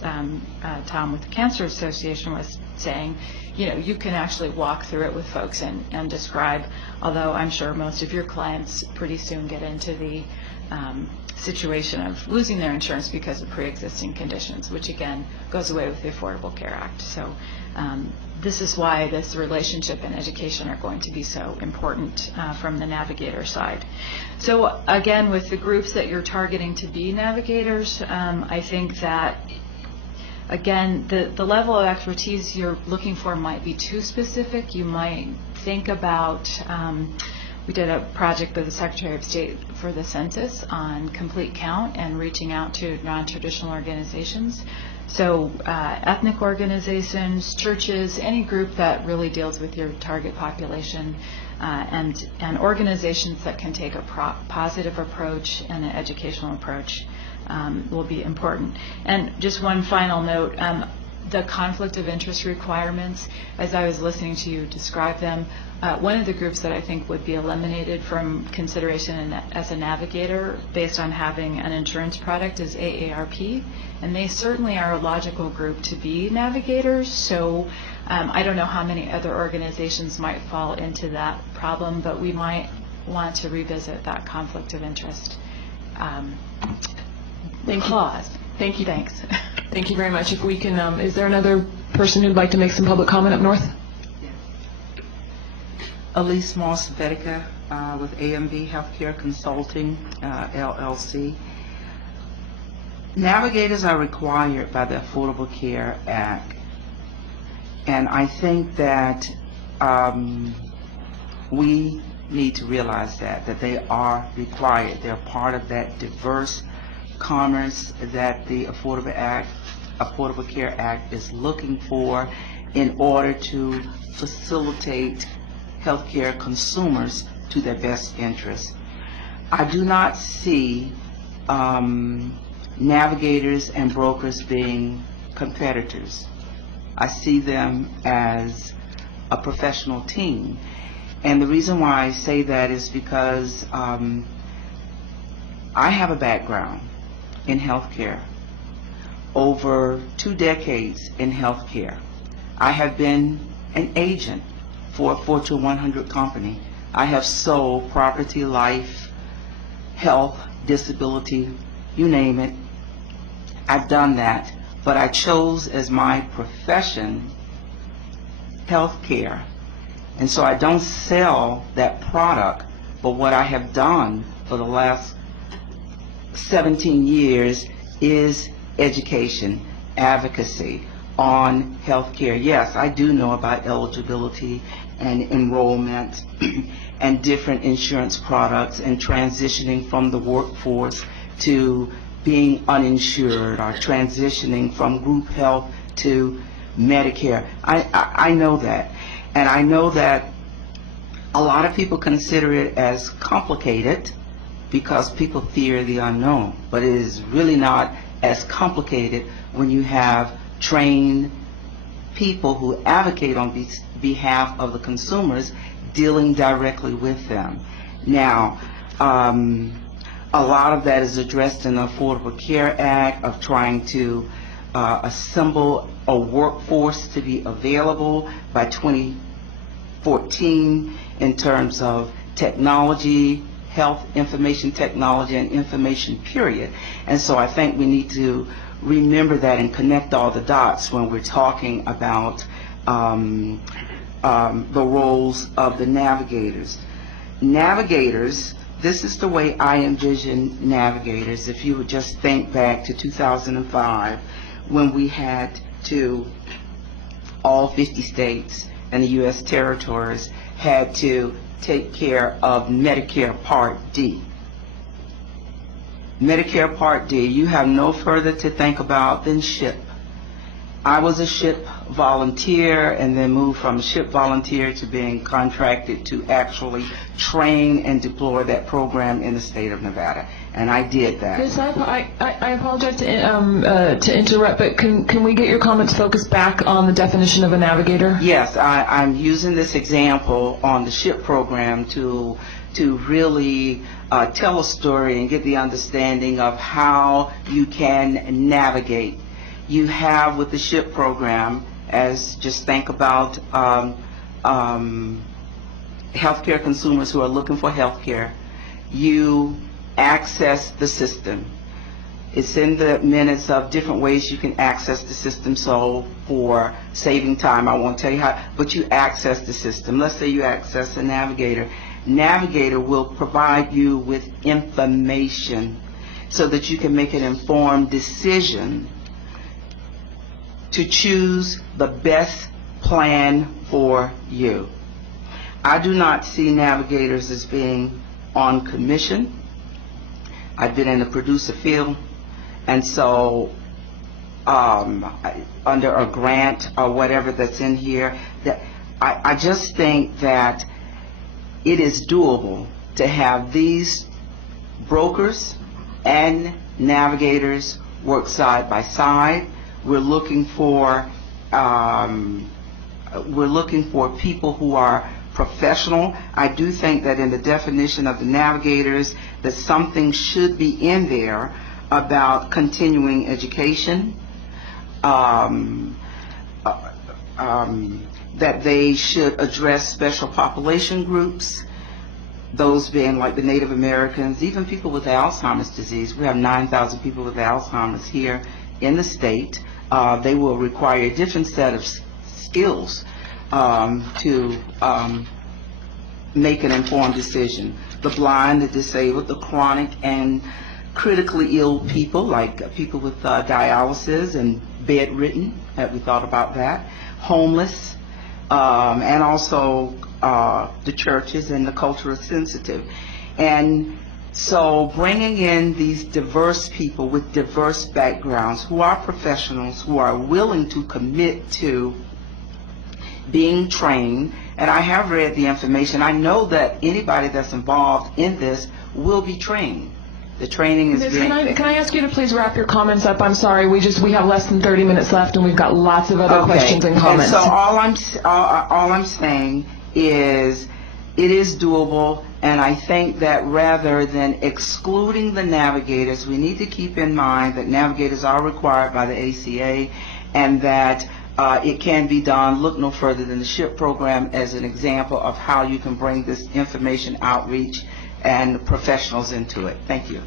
Tom with the Cancer Association was saying, you can actually walk through it with folks and describe, although I'm sure most of your clients pretty soon get into the situation of losing their insurance because of pre-existing conditions, which again goes away with the Affordable Care Act. So this is why this relationship and education are going to be so important from the navigator side. So again, with the groups that you're targeting to be navigators, I think that again, the level of expertise you're looking for might be too specific. You might think about we did a project with the Secretary of State for the Census on complete count and reaching out to non-traditional organizations. So ethnic organizations, churches, any group that really deals with your target population, and organizations that can take a positive approach and an educational approach will be important. And just one final note, the conflict of interest requirements, as I was listening to you describe them, one of the groups that I think would be eliminated from consideration as a navigator based on having an insurance product is AARP, and they certainly are a logical group to be navigators. So I don't know how many other organizations might fall into that problem, but we might want to revisit that conflict of interest clause. Thank you. Thanks. Thank you very much. If we can, is there another person who'd like to make some public comment up north? Elise Moss-Vetica with AMV Healthcare Consulting, LLC. Navigators are required by the Affordable Care Act, and I think that we need to realize that they are required. They're part of that diverse commerce that the Affordable Care Act is looking for in order to facilitate healthcare consumers to their best interests. I do not see navigators and brokers being competitors. I see them as a professional team. And the reason why I say that is because I have a background in healthcare, over 2 decades in healthcare. I have been an agent for a Fortune 100 company. I have sold property, life, health, disability, you name it. I've done that, but I chose as my profession healthcare. And so I don't sell that product, but what I have done for the last 17 years is education, advocacy on healthcare. Yes, I do know about eligibility and enrollment and different insurance products and transitioning from the workforce to being uninsured or transitioning from group health to Medicare. I know that. And I know that a lot of people consider it as complicated because people fear the unknown. But it is really not as complicated when you have trained people who advocate on behalf of the consumers dealing directly with them. Now, a lot of that is addressed in the Affordable Care Act of trying to assemble a workforce to be available by 2014 in terms of technology, health information technology, and information period. And so I think we need to remember that and connect all the dots when we're talking about the roles of the navigators. Navigators this is the way I envision navigators. If you would just think back to 2005, when we had to, all 50 states and the U.S. territories had to take care of Medicare Part D. Medicare Part D, you have no further to think about than SHIP. I was a SHIP volunteer and then moved from a SHIP volunteer to being contracted to actually train and deploy that program in the state of Nevada. And I did that. Yes, I apologize to interrupt, but can we get your comments focused back on the definition of a navigator? Yes, I'm using this example on the SHIP program to really tell a story and get the understanding of how you can navigate. You have with the SHIP program, as just think about healthcare consumers who are looking for healthcare, you access the system. It's in the minutes of different ways you can access the system. So for saving time, I won't tell you how, but you access the system. Let's say you access a navigator. Navigator will provide you with information so that you can make an informed decision to choose the best plan for you. I do not see navigators as being on commission. I've been in the producer field, and so under a grant or whatever that's in here, that I just think that it is doable to have these brokers and navigators work side by side. We're looking for people who are professional. I do think that in the definition of the navigators that something should be in there about continuing education, that they should address special population groups, those being like the Native Americans, even people with Alzheimer's disease. We have 9,000 people with Alzheimer's here in the state. They will require a different set of skills to make an informed decision. The blind, the disabled, the chronic and critically ill people, like people with dialysis and bedridden, we thought about that, homeless, and also the churches and the culturally sensitive. And so bringing in these diverse people with diverse backgrounds who are professionals, who are willing to commit to being trained, and I have read the information. I know that anybody that's involved in this will be trained. The training is being... Can I ask you to please wrap your comments up? I'm sorry, we have less than 30 minutes left, and we've got lots of other questions and comments. And so all I'm saying is it is doable, and I think that rather than excluding the navigators, we need to keep in mind that navigators are required by the ACA, and that it can be done. Look no further than the SHIP program as an example of how you can bring this information outreach and professionals into it. Thank you.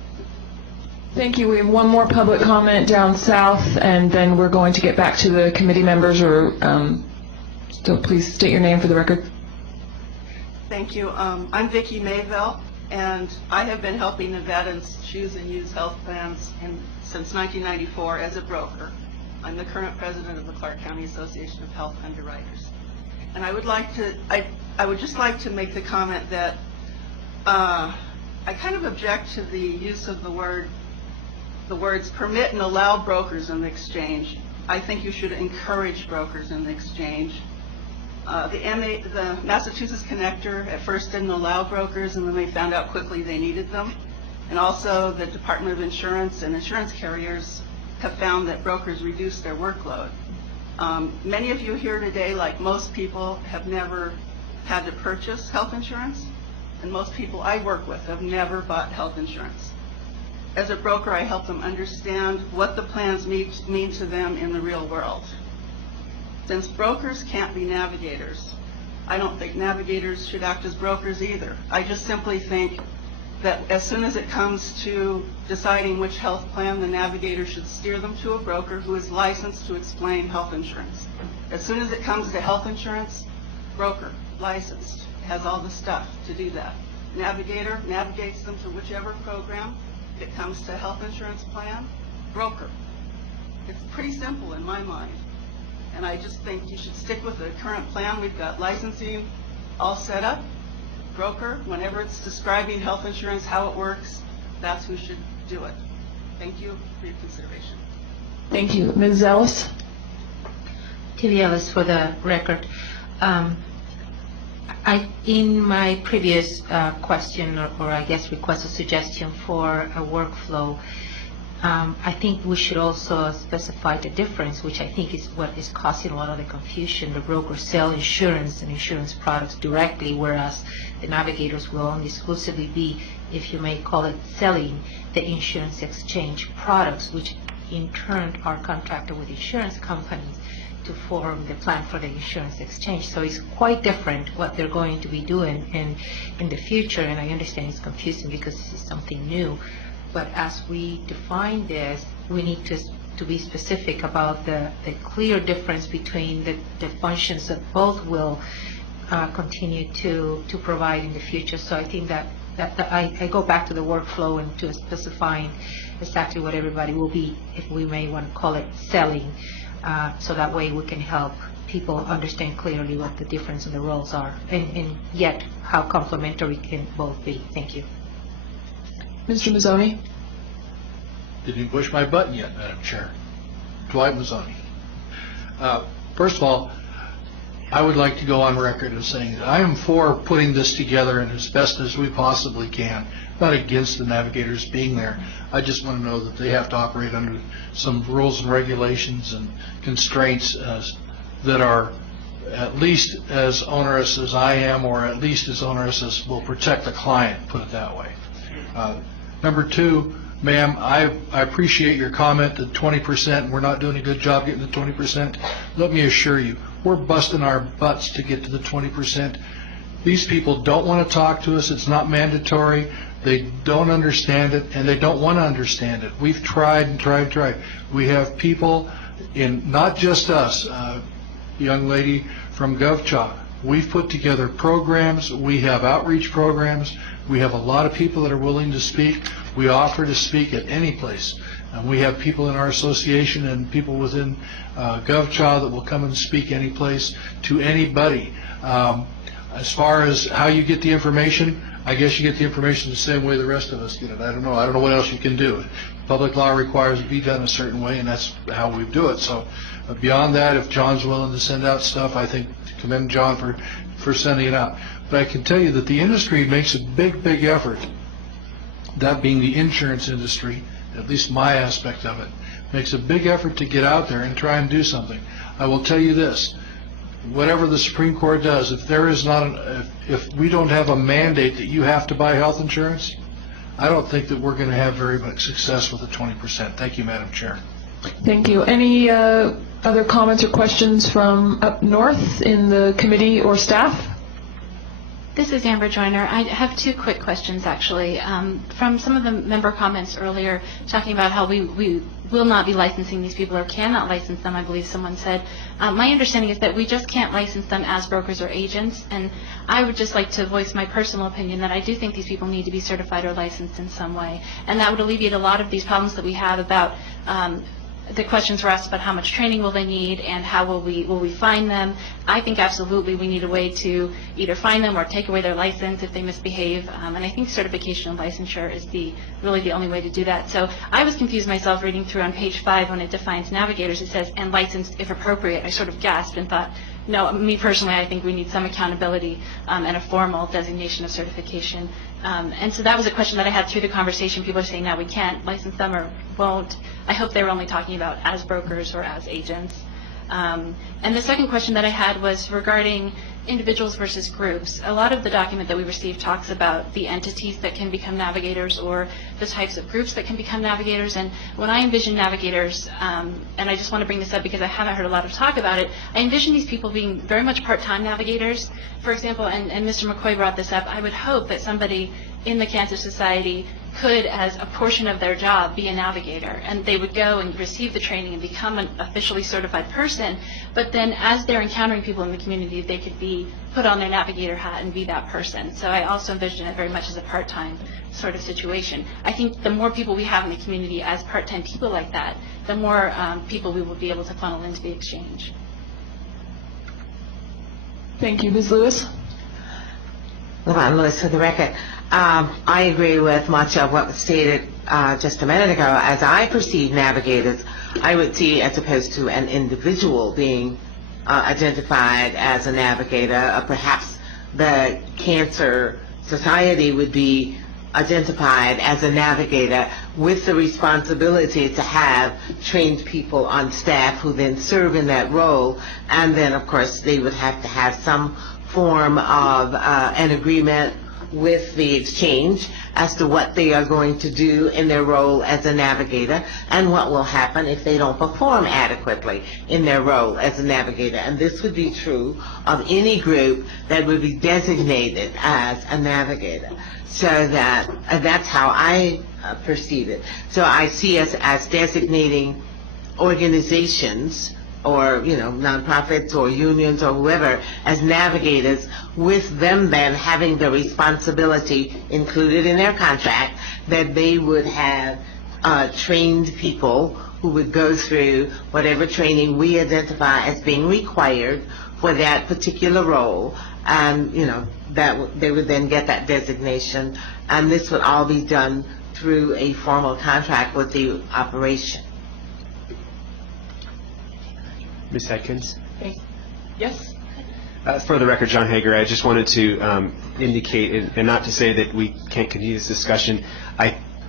Thank you. We have one more public comment down south, and then we're going to get back to the committee members. So please state your name for the record. Thank you. I'm Vicki Mayville, and I have been helping Nevadans choose and use health plans since 1994 as a broker. I'm the current president of the Clark County Association of Health Underwriters. And I would just like to make the comment that I kind of object to the use of the words permit and allow brokers in the exchange. I think you should encourage brokers in the exchange. The Massachusetts Connector at first didn't allow brokers, and then they found out quickly they needed them. And also the Department of Insurance and insurance carriers have found that brokers reduce their workload. Many of you here today, like most people, have never had to purchase health insurance, and most people I work with have never bought health insurance. As a broker, I help them understand what the plans mean to them in the real world. Since brokers can't be navigators, I don't think navigators should act as brokers either. I just simply think that as soon as it comes to deciding which health plan, the navigator should steer them to a broker who is licensed to explain health insurance. As soon as it comes to health insurance, broker, licensed, has all the stuff to do that. navigator navigates them to whichever program. If it comes to health insurance plan, broker. It's pretty simple in my mind. And I just think you should stick with the current plan. We've got licensing all set up. Broker, whenever it's describing health insurance, how it works, that's who should do it. Thank you for your consideration. Thank you. Ms. Ellis? Tilly Ellis for the record. In my previous question, or I guess request or suggestion for a workflow, I think we should also specify the difference, which I think is what is causing a lot of the confusion. The brokers sell insurance and insurance products directly, whereas the navigators will only exclusively be, if you may call it, selling the insurance exchange products, which in turn are contracted with insurance companies to form the plan for the insurance exchange. So it's quite different what they're going to be doing in the future, and I understand it's confusing because this is something new. But as we define this, we need to be specific about the clear difference between the functions that both will continue to provide in the future. So I think that I go back to the workflow and to specifying exactly what everybody will be, if we may want to call it selling, so that way we can help people understand clearly what the difference in the roles are, and yet how complementary can both be. Thank you. Mr. Mazzoni? Didn't even push my button yet, Madam Chair. Dwight Mazzoni. First of all, I would like to go on record as saying that I am for putting this together and as best as we possibly can. Not against the navigators being there. I just want to know that they have to operate under some rules and regulations and constraints that are at least as onerous as I am, or at least as onerous as will protect the client, put it that way. Number two, ma'am, I appreciate your comment that 20%, and we're not doing a good job getting to 20%. Let me assure you, we're busting our butts to get to the 20%. These people don't want to talk to us. It's not mandatory. They don't understand it, and they don't want to understand it. We've tried and tried and tried. We have people in, not just us, young lady from GovChaw. We've put together programs. We have outreach programs. We have a lot of people that are willing to speak. We offer to speak at any place. And we have people in our association and people within GovChaw that will come and speak any place to anybody. As far as how you get the information, I guess you get the information the same way the rest of us get it. I don't know what else you can do. Public law requires it be done a certain way, and that's how we do it. So beyond that, if John's willing to send out stuff, I think commend John for sending it out. But I can tell you that the industry makes a big effort, that being the insurance industry, at least my aspect of it, makes a big effort to get out there and try and do something. I will tell you this, whatever the Supreme Court does, if there is not if we don't have a mandate that you have to buy health insurance, I don't think that we're going to have very much success with the 20%. Thank you, Madam Chair. Thank you. Any other comments or questions from up north in the committee or staff? This is Amber Joyner. I have two quick questions, actually. From some of the member comments earlier, talking about how we will not be licensing these people or cannot license them, I believe someone said. My understanding is that we just can't license them as brokers or agents, and I would just like to voice my personal opinion that I do think these people need to be certified or licensed in some way, and that would alleviate a lot of these problems that we have about the questions were asked about how much training will they need and how will we find them. I think absolutely we need a way to either find them or take away their license if they misbehave, and I think certification and licensure is really the only way to do that. So I was confused myself reading through on page 5 when it defines navigators. It says, and licensed if appropriate. I sort of gasped and thought, no, me personally, I think we need some accountability and a formal designation of certification. And so that was a question that I had through the conversation. People are saying, now we can't license them or won't. I hope they were only talking about as brokers or as agents. And the second question that I had was regarding individuals versus groups. A lot of the document that we received talks about the entities that can become navigators or the types of groups that can become navigators. And when I envision navigators, and I just want to bring this up because I haven't heard a lot of talk about it, I envision these people being very much part-time navigators. For example, and Mr. McCoy brought this up, I would hope that somebody in the Cancer Society could, as a portion of their job, be a navigator. And they would go and receive the training and become an officially certified person. But then as they're encountering people in the community, they could be put on their navigator hat and be that person. So I also envision it very much as a part-time sort of situation. I think the more people we have in the community as part-time people like that, the more people we will be able to funnel into the exchange. Thank you. Ms. Lewis? Lavon Lewis, for the record. I agree with much of what was stated just a minute ago. As I perceive navigators, I would see, as opposed to an individual being identified as a navigator, perhaps the Cancer Society would be identified as a navigator with the responsibility to have trained people on staff who then serve in that role, and then of course they would have to have some form of an agreement with the exchange as to what they are going to do in their role as a navigator and what will happen if they don't perform adequately in their role as a navigator. And this would be true of any group that would be designated as a navigator. So that's how I perceive it. So I see us as designating organizations or, nonprofits or unions or whoever as navigators, with them then having the responsibility included in their contract that they would have trained people who would go through whatever training we identify as being required for that particular role, and that they would then get that designation, and this would all be done through a formal contract with the operation. Ms. Atkins? Yes? For the record, John Hager, I just wanted to indicate, and not to say that we can't continue this discussion,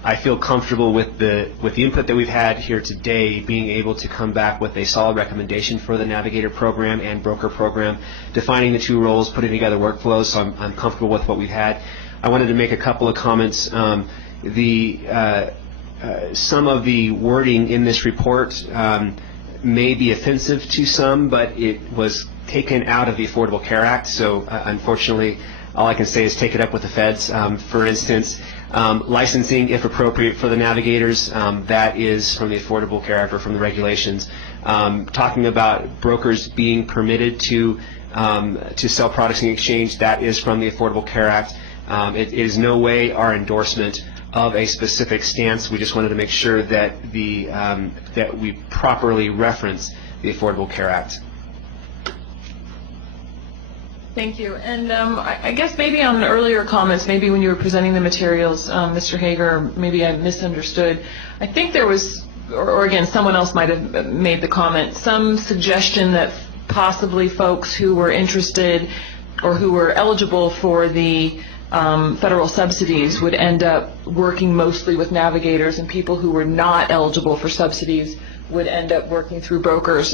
I feel comfortable with the input that we've had here today, being able to come back with a solid recommendation for the Navigator program and broker program, defining the two roles, putting together workflows, so I'm comfortable with what we've had. I wanted to make a couple of comments. Some of the wording in this report may be offensive to some, but it was taken out of the Affordable Care Act, so unfortunately all I can say is take it up with the feds. For instance, licensing, if appropriate, for the navigators, that is from the Affordable Care Act or from the regulations. Talking about brokers being permitted to sell products in exchange, that is from the Affordable Care Act. It is no way our endorsement of a specific stance. We just wanted to make sure that that we properly reference the Affordable Care Act. Thank you. And I guess maybe on earlier comments, maybe when you were presenting the materials, Mr. Hager, maybe I misunderstood. I think there was, or again, someone else might have made the comment, some suggestion that possibly folks who were interested or who were eligible for the federal subsidies would end up working mostly with navigators, and people who were not eligible for subsidies would end up working through brokers.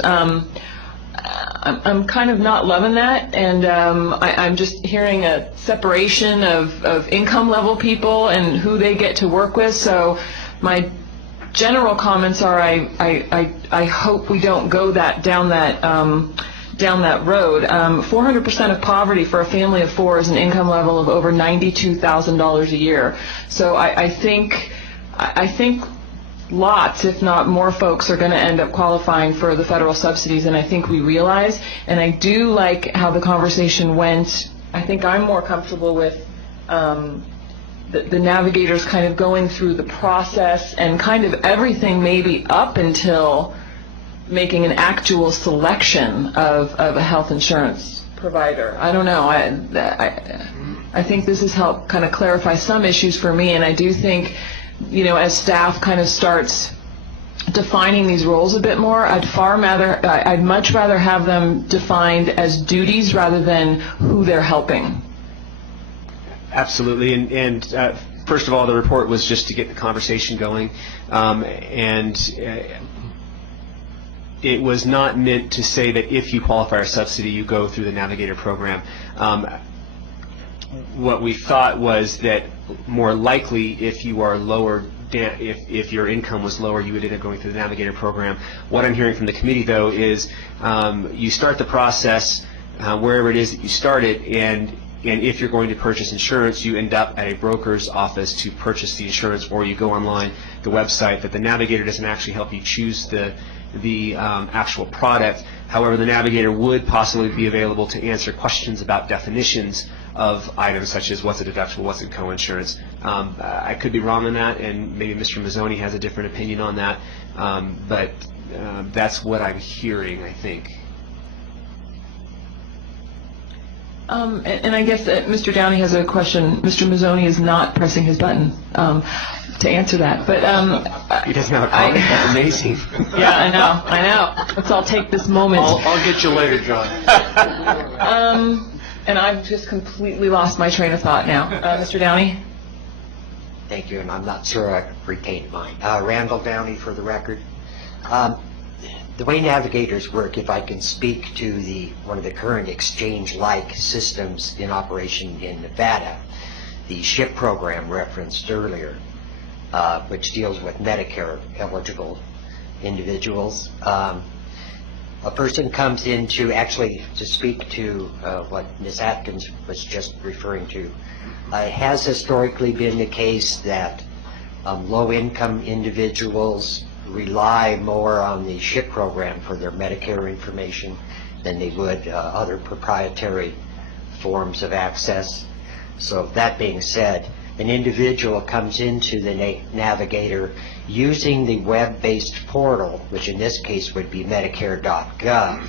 I'm kind of not loving that, and I'm just hearing a separation of income level people and who they get to work with. So my general comments are I hope we don't go down that road. 400% of poverty for a family of four is an income level of over $92,000 a year. So I think lots, if not more, folks are going to end up qualifying for the federal subsidies, and I think we realize. And I do like how the conversation went. I think I'm more comfortable with the navigators kind of going through the process and kind of everything maybe up until making an actual selection of a health insurance provider. I don't know. I think this has helped kind of clarify some issues for me, and I do think, as staff kind of starts defining these roles a bit more, I'd much rather have them defined as duties rather than who they're helping. Absolutely, and first of all, the report was just to get the conversation going, and it was not meant to say that if you qualify for a subsidy, you go through the Navigator program. What we thought was that more likely, if you are lower, if your income was lower, you would end up going through the Navigator program. What I'm hearing from the committee, though, is you start the process wherever it is that you started, and And if you're going to purchase insurance, you end up at a broker's office to purchase the insurance, or you go online, the website, that the navigator doesn't actually help you choose the actual product. However, the navigator would possibly be available to answer questions about definitions of items such as what's a deductible, what's a co-insurance. I could be wrong on that, and maybe Mr. Mazzoni has a different opinion on that, but that's what I'm hearing, I think. And I guess that Mr. Downey has a question. Mr. Mazzoni is not pressing his button to answer that, but he doesn't have a comment. That's amazing. Yeah, I know. Let's all take this moment. I'll get you later, John. And I've just completely lost my train of thought now. Mr. Downey? Thank you, and I'm not sure I retained mine. Randall Downey for the record. The way navigators work, if I can speak to one of the current exchange-like systems in operation in Nevada, the SHIP program referenced earlier, which deals with Medicare-eligible individuals. A person comes into, actually, to speak to what Ms. Atkins was just referring to, has historically been the case that low-income individuals rely more on the SHIP program for their Medicare information than they would other proprietary forms of access. So that being said, an individual comes into the navigator using the web-based portal, which in this case would be Medicare.gov.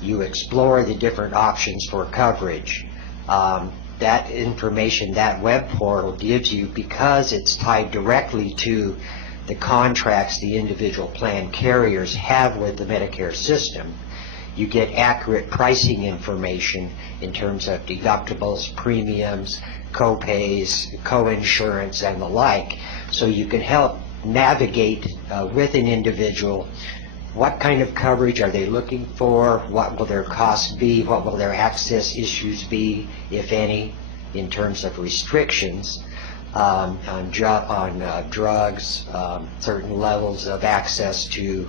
You explore the different options for coverage. That information, that web portal gives you, because it's tied directly to the contracts the individual plan carriers have with the Medicare system, you get accurate pricing information in terms of deductibles, premiums, co-pays, co-insurance, and the like, so you can help navigate with an individual what kind of coverage are they looking for, what will their costs be, what will their access issues be, if any, in terms of restrictions on drugs, certain levels of access to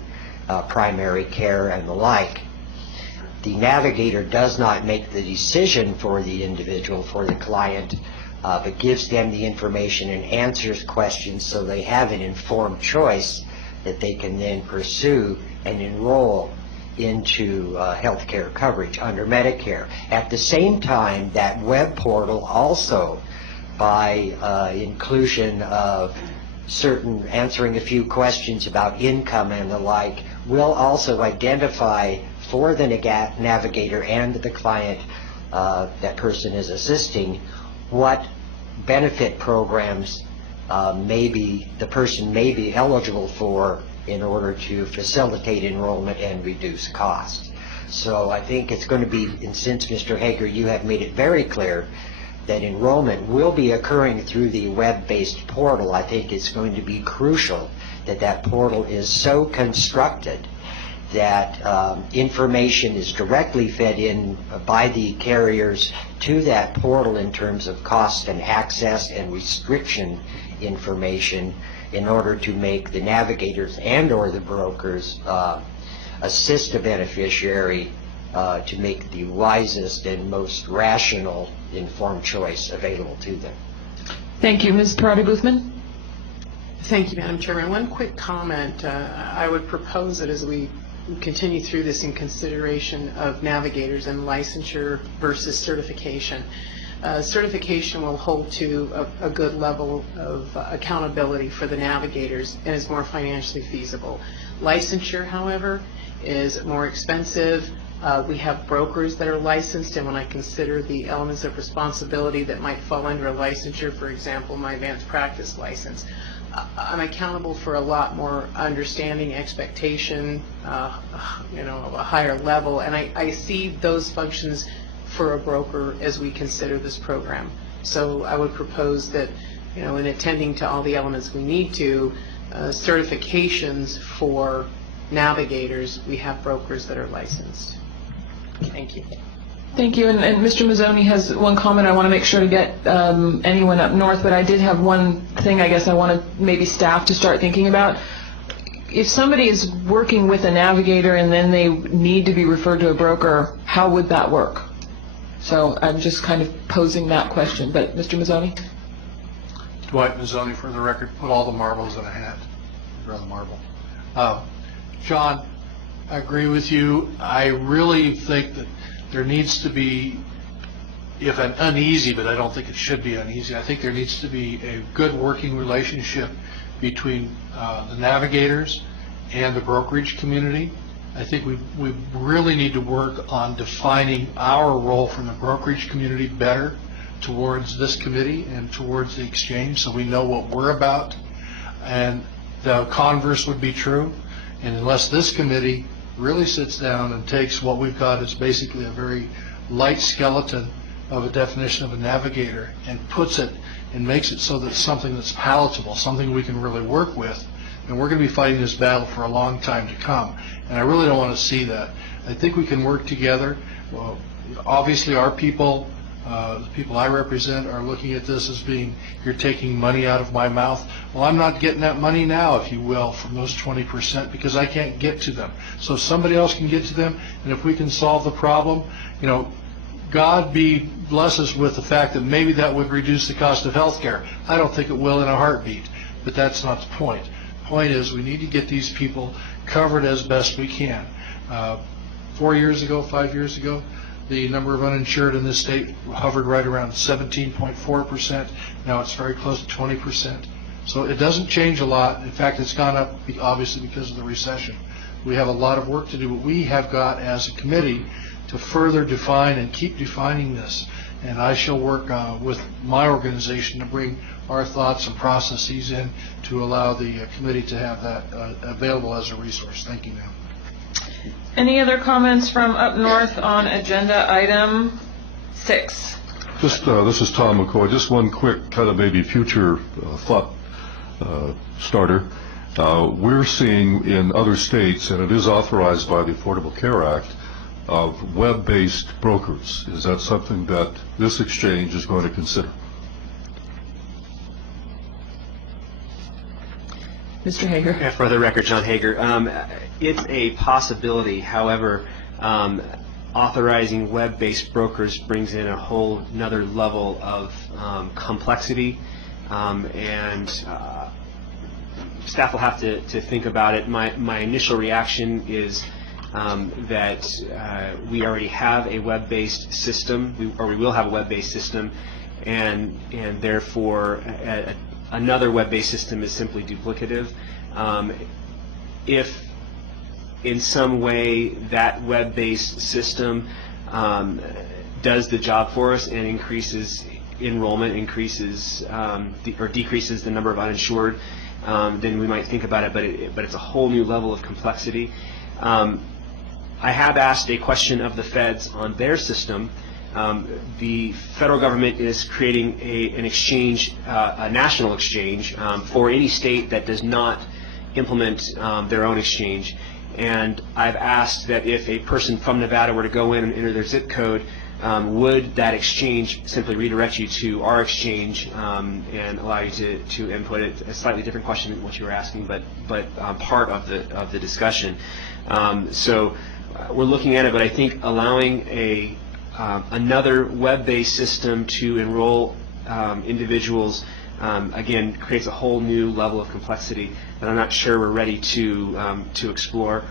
primary care and the like. The navigator does not make the decision for the individual, for the client, but gives them the information and answers questions so they have an informed choice that they can then pursue and enroll into health care coverage under Medicare. At the same time, that web portal also, by inclusion of certain, answering a few questions about income and the like, will also identify for the navigator and the client that person is assisting what benefit programs the person may be eligible for in order to facilitate enrollment and reduce costs. So I think it's going to be, and since Mr. Hager, you have made it very clear that enrollment will be occurring through the web-based portal, I think it's going to be crucial that that portal is so constructed that information is directly fed in by the carriers to that portal in terms of cost and access and restriction information in order to make the navigators and or the brokers assist a beneficiary to make the wisest and most rational informed choice available to them. Thank you. Ms. Parati-Boothman? Thank you, Madam Chairman. One quick comment. I would propose that as we continue through this in consideration of navigators and licensure versus certification, certification will hold to a good level of accountability for the navigators and is more financially feasible. Licensure, however, is more expensive. We have brokers that are licensed, and when I consider the elements of responsibility that might fall under a licensure, for example, my advanced practice license, I'm accountable for a lot more understanding, expectation, of a higher level, and I see those functions for a broker as we consider this program. So I would propose that, in attending to all the elements we need to, certifications for navigators, we have brokers that are licensed. Thank you. Thank you. And Mr. Mazzoni has one comment. I want to make sure to get anyone up north, but I did have one thing I guess I wanted maybe staff to start thinking about. If somebody is working with a navigator and then they need to be referred to a broker, how would that work? So I'm just kind of posing that question. But Mr. Mazzoni? Dwight Mazzoni, for the record, put all the marbles in a hat. Draw the marble. John, I agree with you. I really think that there needs to be, if an uneasy, but I don't think it should be uneasy, I think there needs to be a good working relationship between the navigators and the brokerage community. I think we really need to work on defining our role from the brokerage community better towards this committee and towards the exchange, so we know what we're about. And the converse would be true. And unless this committee really sits down and takes what we've got as basically a very light skeleton of a definition of a navigator and puts it and makes it so that it's something that's palatable, something we can really work with, then we're going to be fighting this battle for a long time to come. And I really don't want to see that. I think we can work together. Well, obviously our people, the people I represent, are looking at this as being, you're taking money out of my mouth. Well, I'm not getting that money now, if you will, from those 20% because I can't get to them. So if somebody else can get to them, and if we can solve the problem, God bless us with the fact that maybe that would reduce the cost of health care. I don't think it will in a heartbeat, but that's not the point. The point is we need to get these people covered as best we can. 4 years ago, 5 years ago, the number of uninsured in this state hovered right around 17.4%. Now it's very close to 20%. So it doesn't change a lot. In fact, it's gone up obviously because of the recession. We have a lot of work to do, but we have got as a committee to further define and keep defining this. And I shall work with my organization to bring our thoughts and processes in to allow the committee to have that available as a resource. Thank you, ma'am. Any other comments from up north on agenda item 6? Just, this is Tom McCoy. Just one quick kind of maybe future thought starter. We're seeing in other states, and it is authorized by the Affordable Care Act, of web-based brokers. Is that something that this exchange is going to consider? Mr. Hager. Yeah, for the record, John Hager. It's a possibility. However, authorizing web-based brokers brings in a whole another level of complexity, and staff will have to think about it. My initial reaction is that we already have a web-based system, or we will have a web-based system, and therefore another web-based system is simply duplicative. If in some way that web-based system does the job for us and increases enrollment, increases or decreases the number of uninsured, then we might think about it, but it's a whole new level of complexity. I have asked a question of the feds on their system. The federal government is creating an exchange, a national exchange, for any state that does not implement their own exchange. And I've asked that if a person from Nevada were to go in and enter their zip code, would that exchange simply redirect you to our exchange and allow you to input it? A slightly different question than what you were asking, but part of the discussion. So we're looking at it, but I think allowing another web-based system to enroll individuals again creates a whole new level of complexity that I'm not sure we're ready to explore.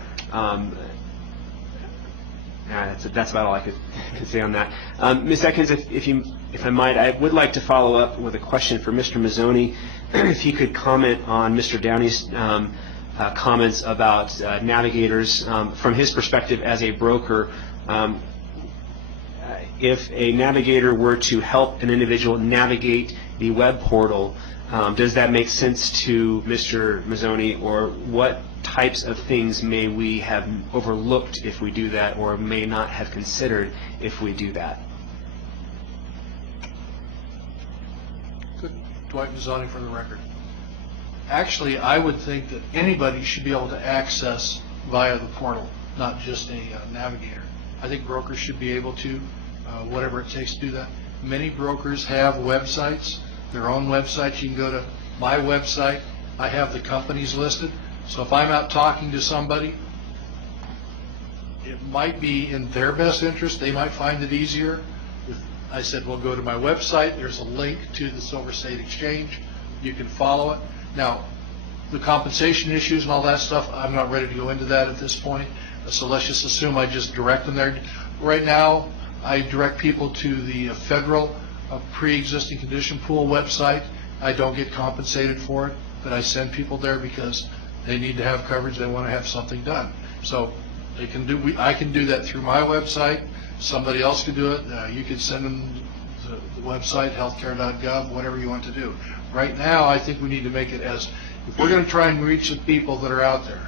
That's about all I could say on that. Ms. Atkins, if I might, I would like to follow up with a question for Mr. Mazzoni. If he could comment on Mr. Downey's comments about navigators from his perspective as a broker. If a navigator were to help an individual navigate the web portal, does that make sense to Mr. Mazzoni, or what types of things may we have overlooked if we do that, or may not have considered if we do that? Good. Dwight Mazzoni for the record. Actually, I would think that anybody should be able to access via the portal, not just a navigator. I think brokers should be able to, whatever it takes to do that. Many brokers have websites, their own websites. You can go to my website. I have the companies listed. So if I'm out talking to somebody, it might be in their best interest. They might find it easier I said, well, go to my website. There's a link to the Silver State Exchange. You can follow it. Now, the compensation issues and all that stuff, I'm not ready to go into that at this point. So let's just assume I just direct them there. Right now, I direct people to the federal pre-existing condition pool website. I don't get compensated for it, but I send people there because they need to have coverage. They want to have something done. So they can do. I can do that through my website. Somebody else could do it. You could send them the website, healthcare.gov, whatever you want to do. Right now, I think we need to make it as, if we're going to try and reach the people that are out there,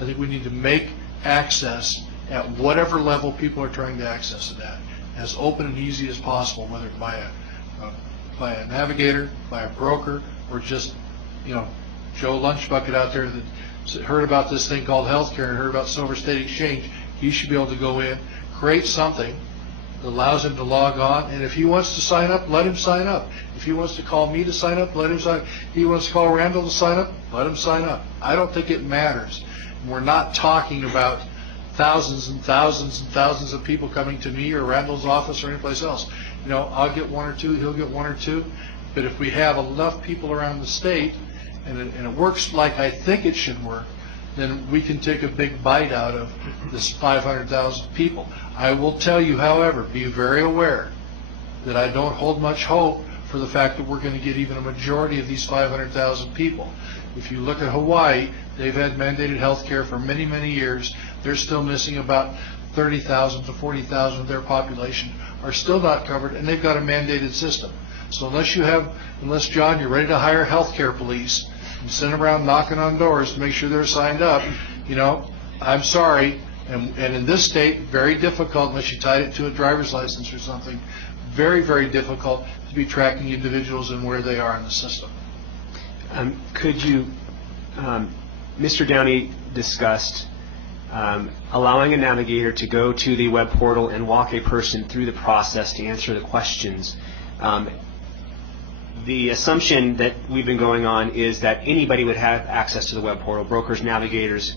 I think we need to make access at whatever level people are trying to access it at as open and easy as possible, whether by a navigator, by a broker, or just, Joe Lunchbucket out there that heard about this thing called healthcare and heard about Silver State Exchange. He should be able to go in, create something that allows him to log on, and if he wants to sign up, let him sign up. If he wants to call me to sign up, let him sign up. If he wants to call Randall to sign up, let him sign up. I don't think it matters. We're not talking about thousands and thousands and thousands of people coming to me or Randall's office or anyplace else. I'll get one or two, he'll get one or two, but if we have enough people around the state, and it works like I think it should work, then we can take a big bite out of this 500,000 people. I will tell you, however, be very aware that I don't hold much hope for the fact that we're going to get even a majority of these 500,000 people. If you look at Hawaii, they've had mandated health care for many, many years. They're still missing about 30,000 to 40,000 of their population are still not covered, and they've got a mandated system. So unless, John, you're ready to hire health care police and send them around knocking on doors to make sure they're signed up, I'm sorry. And in this state, very difficult, unless you tied it to a driver's license or something, very, very difficult to be tracking individuals and where they are in the system. Could you, Mr. Downey discussed allowing a navigator to go to the web portal and walk a person through the process to answer the questions. The assumption that we've been going on is that anybody would have access to the web portal, brokers, navigators,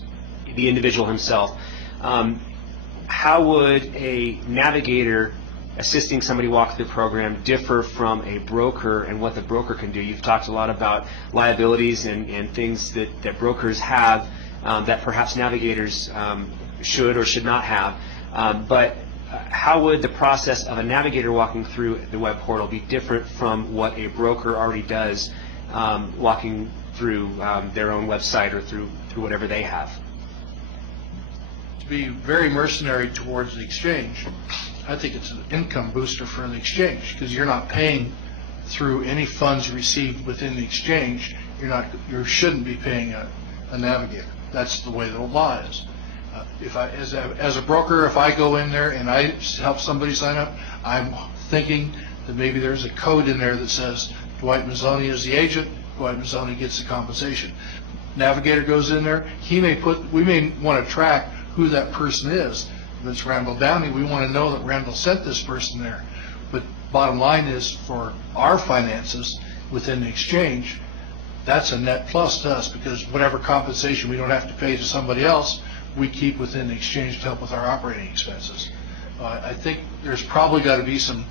the individual himself. How would a navigator assisting somebody walk through the program differ from a broker and what the broker can do? You've talked a lot about liabilities and things that brokers have that perhaps navigators should or should not have. But how would the process of a navigator walking through the web portal be different from what a broker already does walking through their own website or through whatever they have? To be very mercenary towards the exchange, I think it's an income booster for the exchange, because you're not paying through any funds received within the exchange. You shouldn't be paying a navigator. That's the way the law is. As a broker, if I go in there and I help somebody sign up, I'm thinking that maybe there's a code in there that says Dwight Mazzoni is the agent, Dwight Mazzoni gets the compensation. Navigator goes in there, we may want to track who that person is. If it's Randall Downey, we want to know that Randall sent this person there. But bottom line is, for our finances within the exchange, that's a net plus to us, because whatever compensation we don't have to pay to somebody else, we keep within the exchange to help with our operating expenses. I think there's probably got to be some,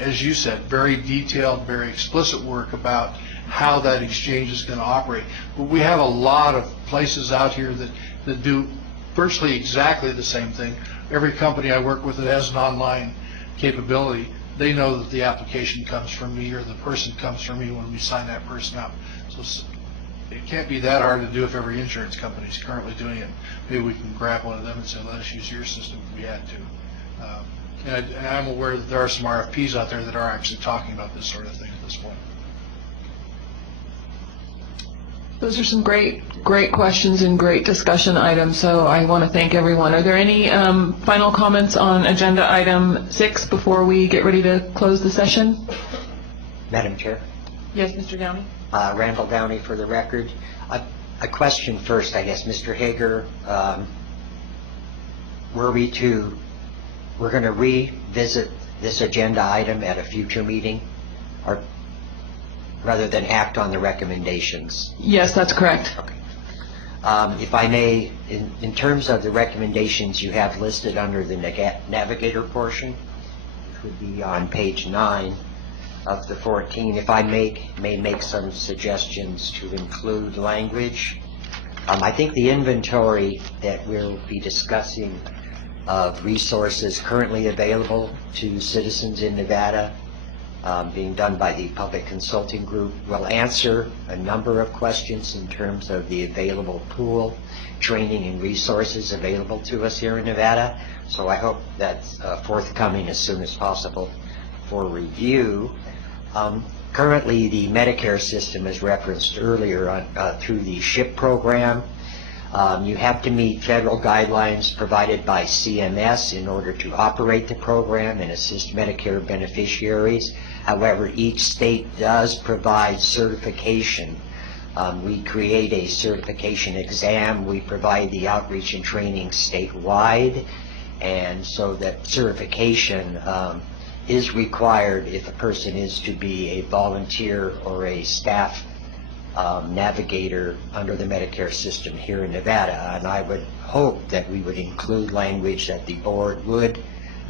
as you said, very detailed, very explicit work about how that exchange is going to operate. But we have a lot of places out here that do virtually exactly the same thing. Every company I work with that has an online capability, they know that the application comes from me or the person comes from me when we sign that person up. So it can't be that hard to do if every insurance company is currently doing it. Maybe we can grab one of them and say, let us use your system if we had to. And I'm aware that there are some RFPs out there that are actually talking about this sort of thing at this point. Those are some great questions and great discussion items, so I want to thank everyone. Are there any final comments on agenda item 6 before we get ready to close the session? Madam Chair? Yes, Mr. Downey? Randall Downey for the record. A question first, I guess. Mr. Hager, we're going to revisit this agenda item at a future meeting, or rather than act on the recommendations? Yes, that's correct. Okay. If I may, in terms of the recommendations you have listed under the navigator portion, would be on page 9 of the 14. If I may make some suggestions to include language. I think the inventory that we'll be discussing of resources currently available to citizens in Nevada, being done by the Public Consulting Group, will answer a number of questions in terms of the available pool, training, and resources available to us here in Nevada. So I hope that's forthcoming as soon as possible for review. Currently, the Medicare system, as referenced earlier, through the SHIP program, you have to meet federal guidelines provided by CMS in order to operate the program and assist Medicare beneficiaries. However, each state does provide certification. We create a certification exam. We provide the outreach and training statewide, and so that certification is required if a person is to be a volunteer or a staff navigator under the Medicare system here in Nevada. And I would hope that we would include language that the board would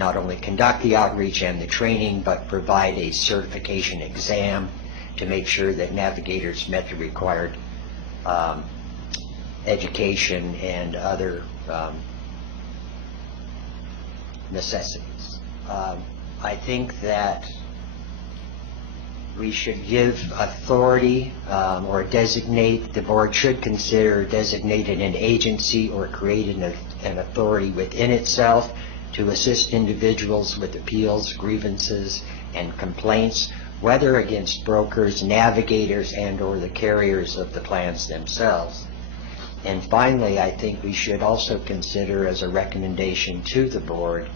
not only conduct the outreach and the training, but provide a certification exam to make sure that navigators met the required education and other necessities. I think that we should give authority or designate, the board should consider designating an agency or creating an authority within itself to assist individuals with appeals, grievances, and complaints, whether against brokers, navigators, and or the carriers of the plans themselves. And finally, I think we should also consider as a recommendation to the board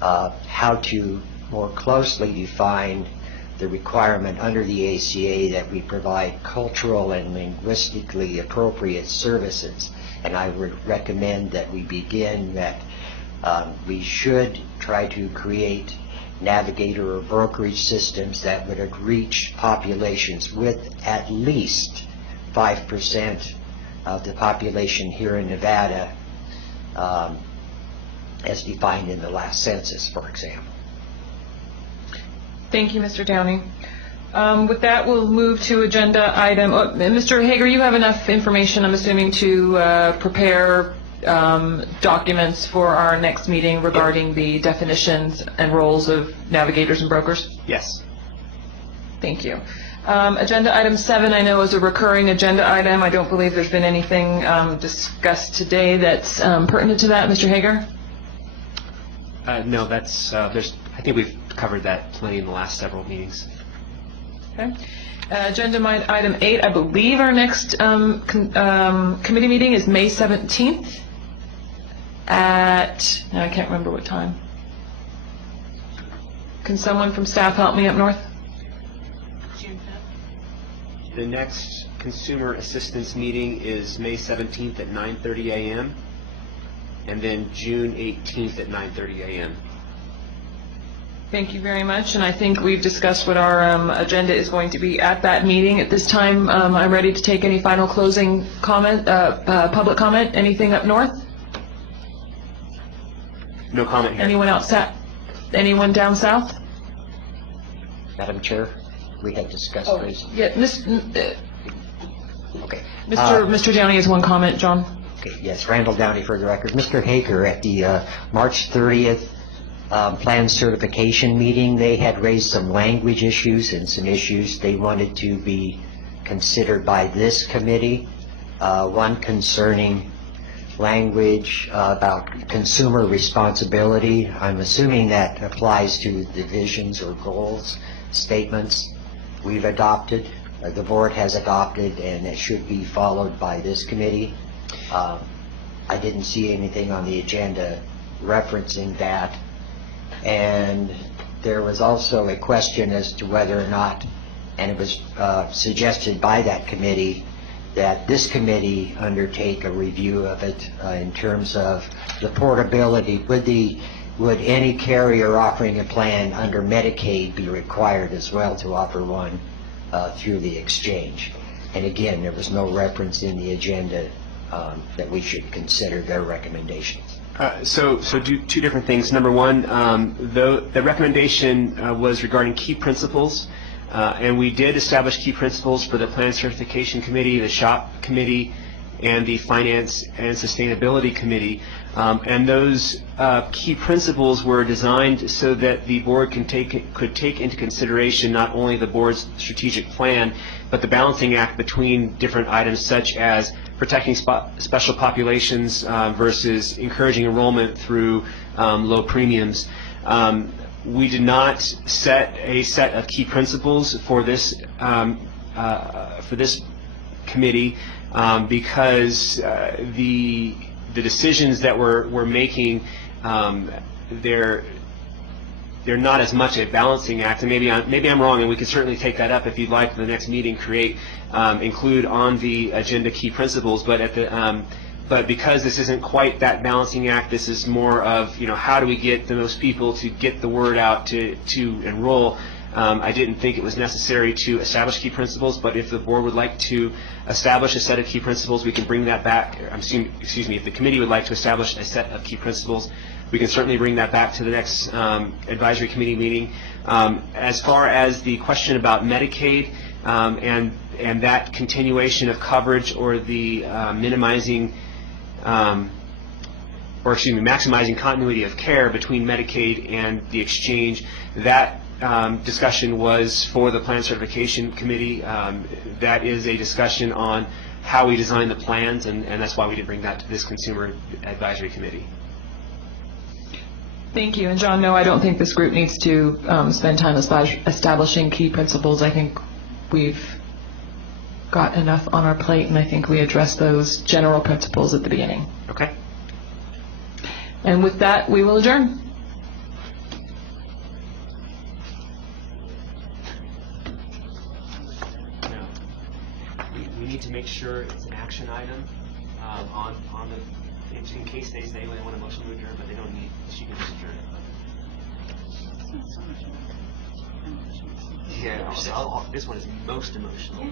how to more closely define the requirement under the ACA that we provide cultural and linguistically appropriate services. And I would recommend that we begin that we should try to create navigator or brokerage systems that would reach populations with at least 5% of the population here in Nevada, as defined in the last census, for example. Thank you, Mr. Downey. With that, we'll move to agenda item. Mr. Hager, you have enough information, I'm assuming, to prepare documents for our next meeting regarding the definitions and roles of navigators and brokers? Yes. Thank you. Agenda item 7, I know, is a recurring agenda item. I don't believe there's been anything discussed today that's pertinent to that. Mr. Hager? No, that's, I think we've covered that plenty in the last several meetings. Okay. Agenda item 8, I believe our next committee meeting is May 17th at, no, I can't remember what time. Can someone from staff help me up north? The next consumer assistance meeting is May 17th at 9:30 a.m. and then June 18th at 9:30 a.m. Thank you very much, and I think we've discussed what our agenda is going to be at that meeting. At this time, I'm ready to take any final closing comment, public comment. Anything up north? No comment here. Anyone outside? Anyone down south? Madam Chair, we had discussed this. Yeah, Okay. Mr. Downey has one comment, John. Okay, yes, Randall Downey for the record. Mr. Hager, at the March 30th plan certification meeting, they had raised some language issues and some issues they wanted to be considered by this committee. One concerning language about consumer responsibility. I'm assuming that applies to the visions or goals statements we've adopted, the board has adopted, and it should be followed by this committee. I didn't see anything on the agenda referencing that. And there was also a question as to whether or not, and it was suggested by that committee, that this committee undertake a review of it in terms of the portability. Would any carrier offering a plan under Medicaid be required as well to offer one through the exchange? And again, there was no reference in the agenda that we should consider their recommendations. Two different things. Number one, the recommendation was regarding key principles, and we did establish key principles for the Plan Certification Committee, the SHOP Committee, and the Finance and Sustainability Committee. And those key principles were designed so that the board could take into consideration not only the board's strategic plan, but the balancing act between different items such as protecting special populations versus encouraging enrollment through low premiums. We did not set a set of key principles for this committee because the decisions that we're making, they're not as much a balancing act, and maybe I'm wrong, and we can certainly take that up if you'd like for the next meeting. Include on the agenda key principles, but because this isn't quite that balancing act, this is more of how do we get the most people to get the word out to enroll. I didn't think it was necessary to establish key principles, but if the board would like to establish a set of key principles, we can bring that back. If the committee would like to establish a set of key principles, we can certainly bring that back to the next advisory committee meeting. As far as the question about Medicaid and that continuation of coverage or the maximizing continuity of care between Medicaid and the exchange, that discussion was for the Plan Certification Committee. That is a discussion on how we design the plans, and that's why we did bring that to this Consumer Advisory Committee. Thank you. And John, no, I don't think this group needs to spend time establishing key principles. I think we've got enough on our plate, and I think we addressed those general principles at the beginning. Okay. And with that, we will adjourn. We need to make sure it's an action item on the, in case they say they want a motion to adjourn, but they don't need, she can just adjourn it. Yeah, this one is most emotional.